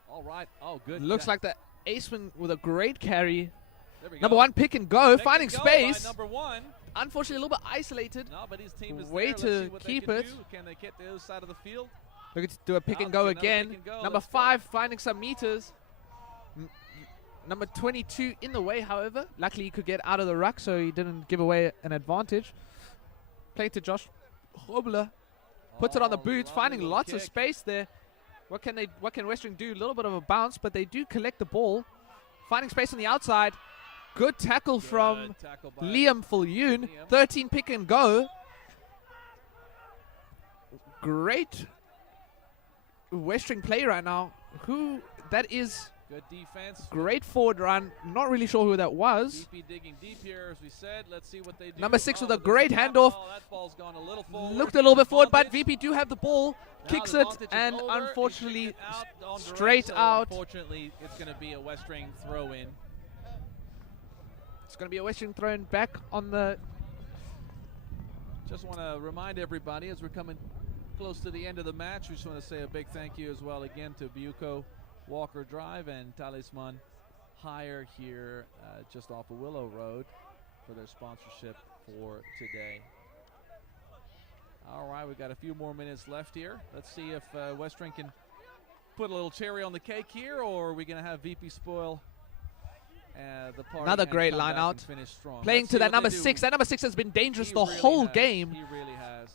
All right. Oh, good. Looks like the Aceman with a great carry. There we Number go. 1 pick and go, Pick finding and go by space. Number 1. Unfortunately, a little bit isolated. No, but his team is Way there. Let's to see what keep they can it. do. Can they get the other side of the field? Look at do a pick Now and they go do another again. pick and go. Number Let's go. 5 finding some meters. Number 22 in the way, however. Luckily, he could get out of the ruck, so he didn't give away an advantage. Play to Josh Hobler. Puts it on the Oh, boots, lovely finding little lots of kick. space there. What can Westering do? A little bit of a bounce, but they do collect the ball. Finding space on the outside. Good tackle from Good tackle by Liam Fulyoon. Liam. 13 pick and go. Great Westering play right now. That is Good defense. great forward run. Not really sure who that was. DP digging deep here, as we said. Let's see what they do. Number 6 with a but there's great drop. handoff. Oh, that ball's gone a little forward. Looked a little bit forward, but Advantage. VP do have the ball. Now Kicks the it, advantage is and over. He kicked unfortunately, it out on direct, straight so out. Unfortunately, it's going to be a Westering throw in. It's going to be a Westering thrown back on the Just want to remind everybody as we're coming close to the end of the match, we just want to say a big thank you as well again to Bucco Walker Drive and Talisman Hire here just off of Willow Road for their sponsorship for today. All right, we've got a few more minutes left here. Let's see if Westering can put a little cherry on the cake here, or are we going to have VP spoil the party? Another great line out. Playing to that number 6. That number 6 has been dangerous the whole game. He really has.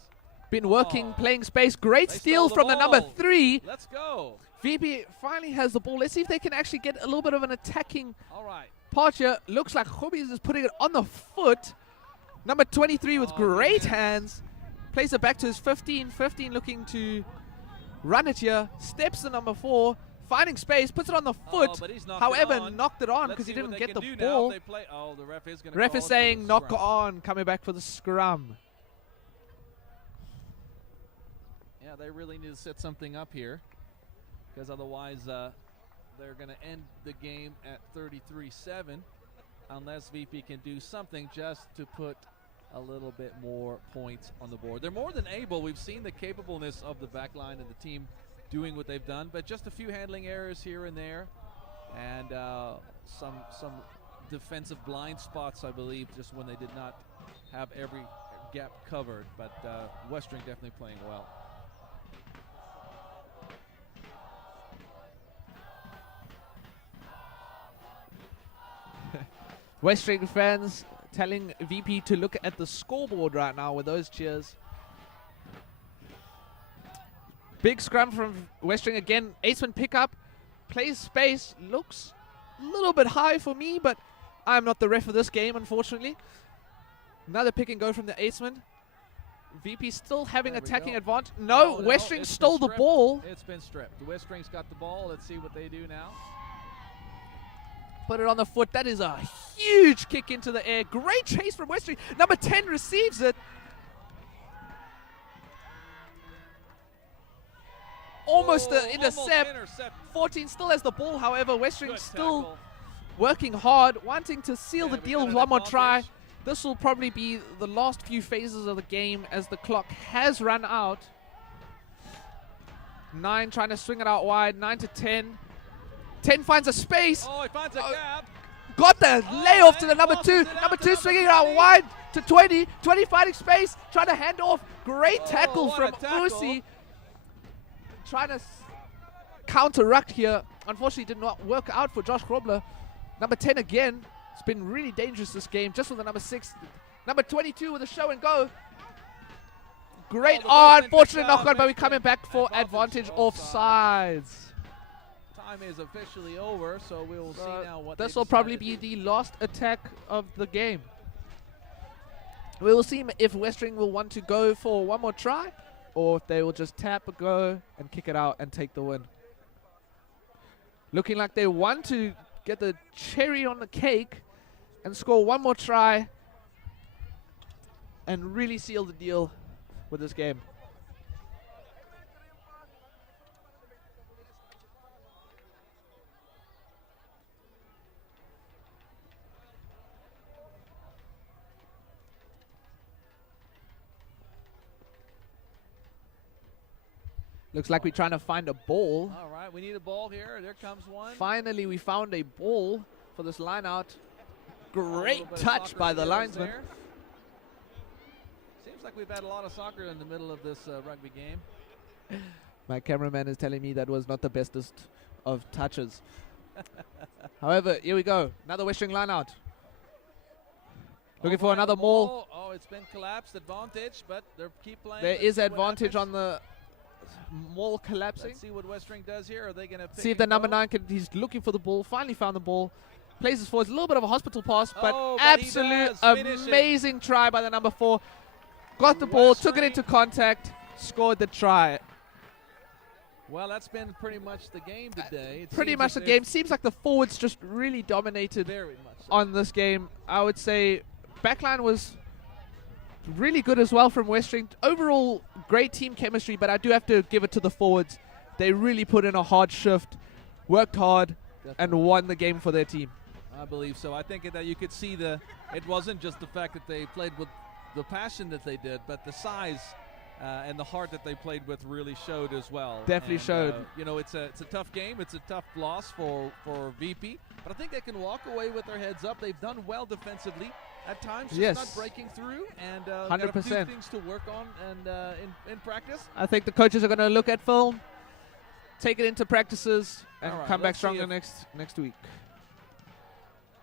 Been working, playing space. Great steal from the number 3. Let's go. VP finally has the ball. Let's see if they can actually get a little bit of an attacking part here. Looks like Hobbies is putting it on the foot. Number 23 with great hands. Plays it back to his 15. 15 looking to run it here. Steps to number 4. Finding space. Puts it on the foot. However, knocked it on because he didn't get the ball. The ref is going to ref is saying knock on. Coming back for the scrum. Yeah, they really need to set something up here, because otherwise they're going to end the game at 33-7 unless VP can do something just to put a little bit more points on the board. They're more than able. We've seen the capableness of the back line and the team doing what they've done, but just a few handling errors here and there, and some defensive blind spots, I believe, just when they did not have every gap covered. But Westering definitely playing well. Westering fans telling VP to look at the scoreboard right now with those cheers. Big scrum from Westering again. Aceman pickup. Plays space. Looks a little bit high for me, but I'm not the ref of this game, unfortunately. Another pick and go from the Aceman. VP still having attacking advantage. No, Westering stole the ball. It's been stripped. Westering's got the ball. Let's see what they do now. Put it on the foot. That is a huge kick into the air. Great chase from Westering. Number 10 receives it. Almost the intercept. 14 still has the ball. However, Westering still working hard, wanting to seal the deal with one more try. This will probably be the last few phases of the game as the clock has run out. 9 trying to swing it out wide. 9 to 10. 10 finds a space. Oh, he finds a gap. Got the layoff to the number 2. Number 2 swinging it out wide to 20. 20 finding space. Trying to hand off. Great tackle from Ursi. Trying to counter-ruck here. Unfortunately, did not work out for Josh Grobler. Number 10 again. It's been really dangerous this game. Just with the number 6. Number 22 with a show and go. Great. Oh, unfortunate knock on, but we're coming back for advantage offsides. Time is officially over, so we will see now what this will probably be the last attack of the game. We will see if Westering will want to go for one more try, or if they will just tap a go and kick it out and take the win. Looking like they want to get the cherry on the cake and score one more try and really seal the deal with this game. Looks like we're trying to find a ball. All right, we need a ball here. There comes one. Finally, we found a ball for this line out. Great touch by the linesman. Seems like we've had a lot of soccer in the middle of this rugby game. My cameraman is telling me that was not the bestest of touches. However, here we go. Another Westering line out. Looking for another maul. Oh, it's been collapsed. Advantage, but they keep playing. There is advantage on the maul collapsing. Let's see what Westering does here. Are they going to see if the number 9 can? He's looking for the ball. Finally found the ball. Plays it forward. A little bit of a hospital pass, but absolute amazing try by the number 4. Got the ball, took it into contact, scored the try. Well, that's been pretty much the game today. Pretty much the game. Seems like the forwards just really dominated on this game. I would say backline was really good as well from Westering. Overall, great team chemistry, but I do have to give it to the forwards. They really put in a hard shift, worked hard, and won the game for their team. I believe so. I think that you could see it wasn't just the fact that they played with the passion that they did, but the size and the heart that they played with really showed as well. Definitely showed. You know, it's a tough game. It's a tough loss for VP, but I think they can walk away with their heads up. They've done well defensively at times, just Yes. not breaking through, and 100%. got a few things to work on and in practice. I think the coaches are going to look at film, take it into practices, and All right, come back let's see stronger if- next week.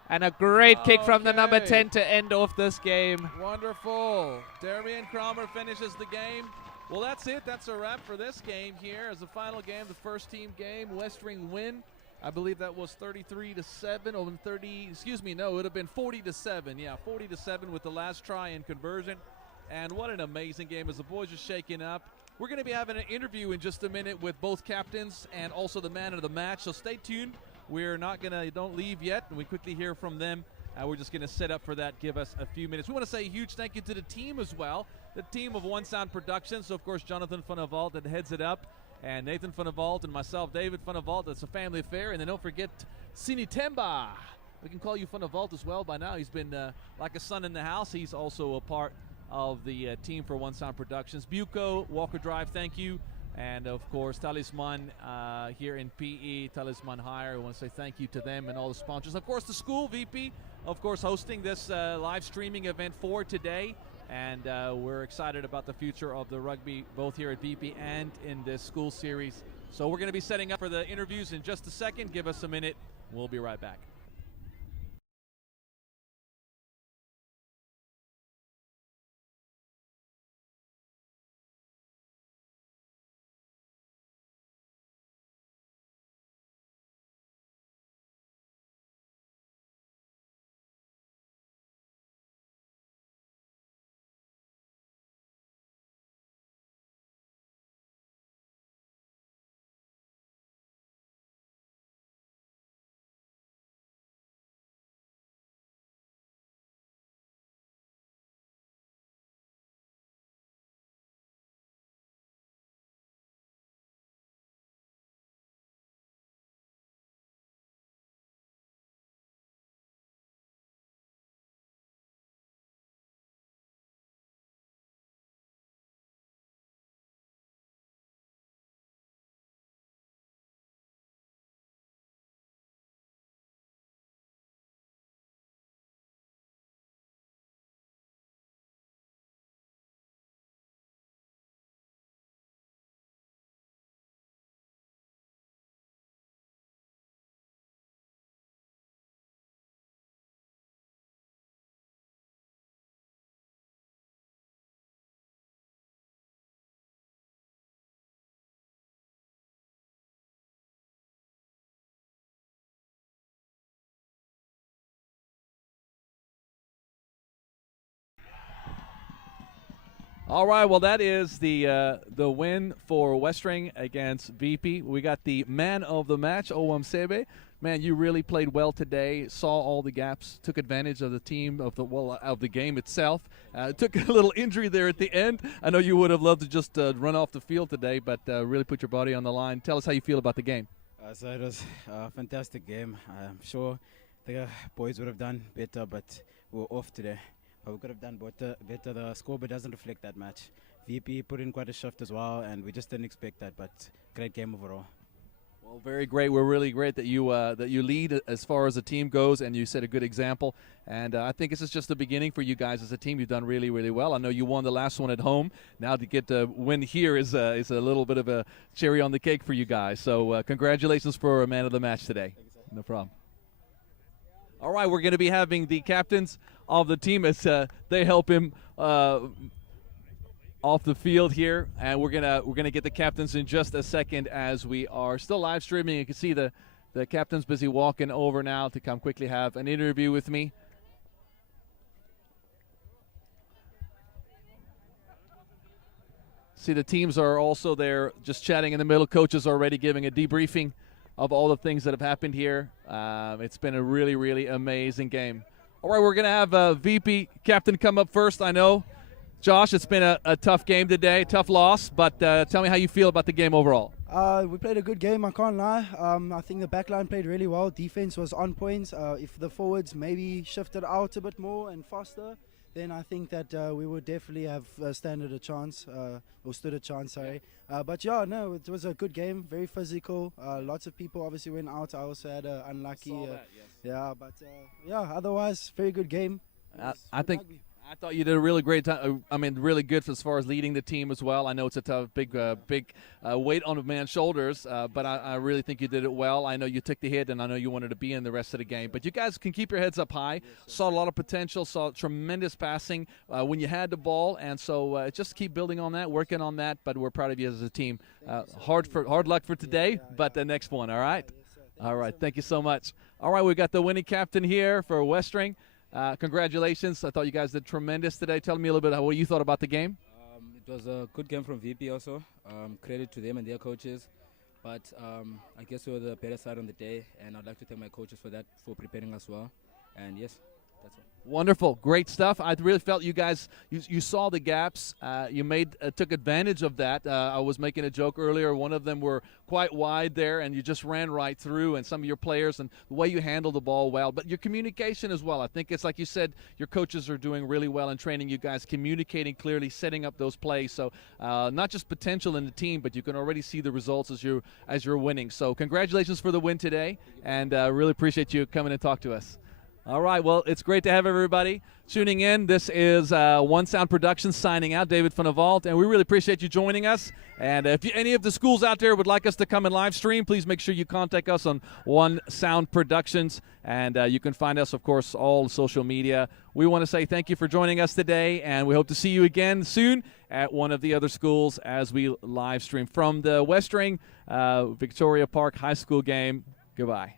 And a great kick from the number Okay. 10 to end off this game. Wonderful. Darian Cromer finishes the game. Well, that's it. That's a wrap for this game here. As the final game, the first team game, Westering win. I believe that was 33-7 or 30. Excuse me, no, it would have been 40-7. Yeah, 40-7 with the last try and conversion. And what an amazing game as the boys are shaking up. We're going to be having an interview in just a minute with both captains and also the man of the match. So stay tuned. We're not going to, don't leave yet. We quickly hear from them. We're just going to set up for that. Give us a few minutes. We want to say a huge thank you to the team as well. The team of OneSound Productions. So, of course, Jonathan Van der Walt that heads it up. And Nathan Van der Walt and myself, David Van der Walt. It's a family affair. And then don't forget Sini Temba. We can call you Van der Walt as well by now. He's been like a son in the house. He's also a part of the team for OneSound Productions. Buco, Walker Drive, thank you. And, of course, Talisman here in PE, Talisman Hire. I want to say thank you to them and all the sponsors. Of course, the school, VP, of course, hosting this live streaming event for today. And we're excited about the future of the rugby, both here at VP and in this school series. So we're going to be setting up for the interviews in just a second. Give us a minute. We'll be right back. All right, well, that is the win for Westering against VP. We got the man of the match, Owam Sebe. Man, you really played well today. Saw all the gaps, took advantage of the team of the game itself. Took a little injury there at the end. I know you would have loved to just run off the field today, but really put your body on the line. Tell us how you feel about the game. So it was a fantastic game. I'm sure the boys would have done better, but we were off today. But we could have done better. The scoreboard doesn't reflect that much. VP put in quite a shift as well, and we just didn't expect that, but great game overall. Well, very great. We're really great that you lead as far as the team goes, and you set a good example. And I think this is just the beginning for you guys as a team. You've done really, really well. I know you won the last one at home. Now to get a win here is a little bit of a cherry on the cake for you guys. So congratulations for a man of the match today. No problem. All right, we're going to be having the captains of the team as they help him off the field here, and we're gonna get the captains in just a second as we are still live streaming. You can see the captain's busy walking over now to come quickly have an interview with me. See, the teams are also there just chatting in the middle. Coaches already giving a debriefing of all the things that have happened here. It's been a really, really amazing game. All right, we're going to have a VP captain come up first, I know. Josh, it's been a tough game today, tough loss, but tell me how you feel about the game overall. We played a good game, I can't lie. I think the back line played really well. Defense was on point. If the forwards maybe shifted out a bit more and faster, then I think that we would definitely have stood a chance. Sorry. But yeah, no, it was a good game, very physical. Lots of people obviously went out. I also had an unlucky. Yeah, but yeah, otherwise, very good game. I think. I thought you did a really great time. I mean, really good as far as leading the team as well. I know it's a tough, big weight on a man's shoulders, but I really think you did it well. I know you took the hit, and I know you wanted to be in the rest of the game. But you guys can keep your heads up high. Saw a lot of potential, saw tremendous passing when you had the ball, and so just keep building on that, working on that. But we're proud of you as a team. Hard luck for today, but the next one, all right? All right, thank you so much. All right, we got the winning captain here for Westering. Congratulations. I thought you guys did tremendous today. Tell me a little bit what you thought about the game. It was a good game from VP also. Credit to them and their coaches. But I guess we were the better side on the day, and I'd like to thank my coaches for that, for preparing us well. And yes, that's all. Wonderful, great stuff. I really felt you guys, you saw the gaps. You took advantage of that. I was making a joke earlier. One of them were quite wide there, and you just ran right through. And some of your players and the way you handled the ball well, but your communication as well. I think it's like you said, your coaches are doing really well in training you guys, communicating clearly, setting up those plays. So not just potential in the team, but you can already see the results as you're winning. So congratulations for the win today, and really appreciate you coming and talk to us. All right, well, it's great to have everybody tuning in. This is OneSound Productions signing out, David van der Walt, and we really appreciate you joining us. And if any of the schools out there would like us to come and live stream, please make sure you contact us on OneSound Productions, and you can find us, of course, all social media. We want to say thank you for joining us today, and we hope to see you again soon at one of the other schools as we live stream from the Westering Victoria Park High School game. Goodbye.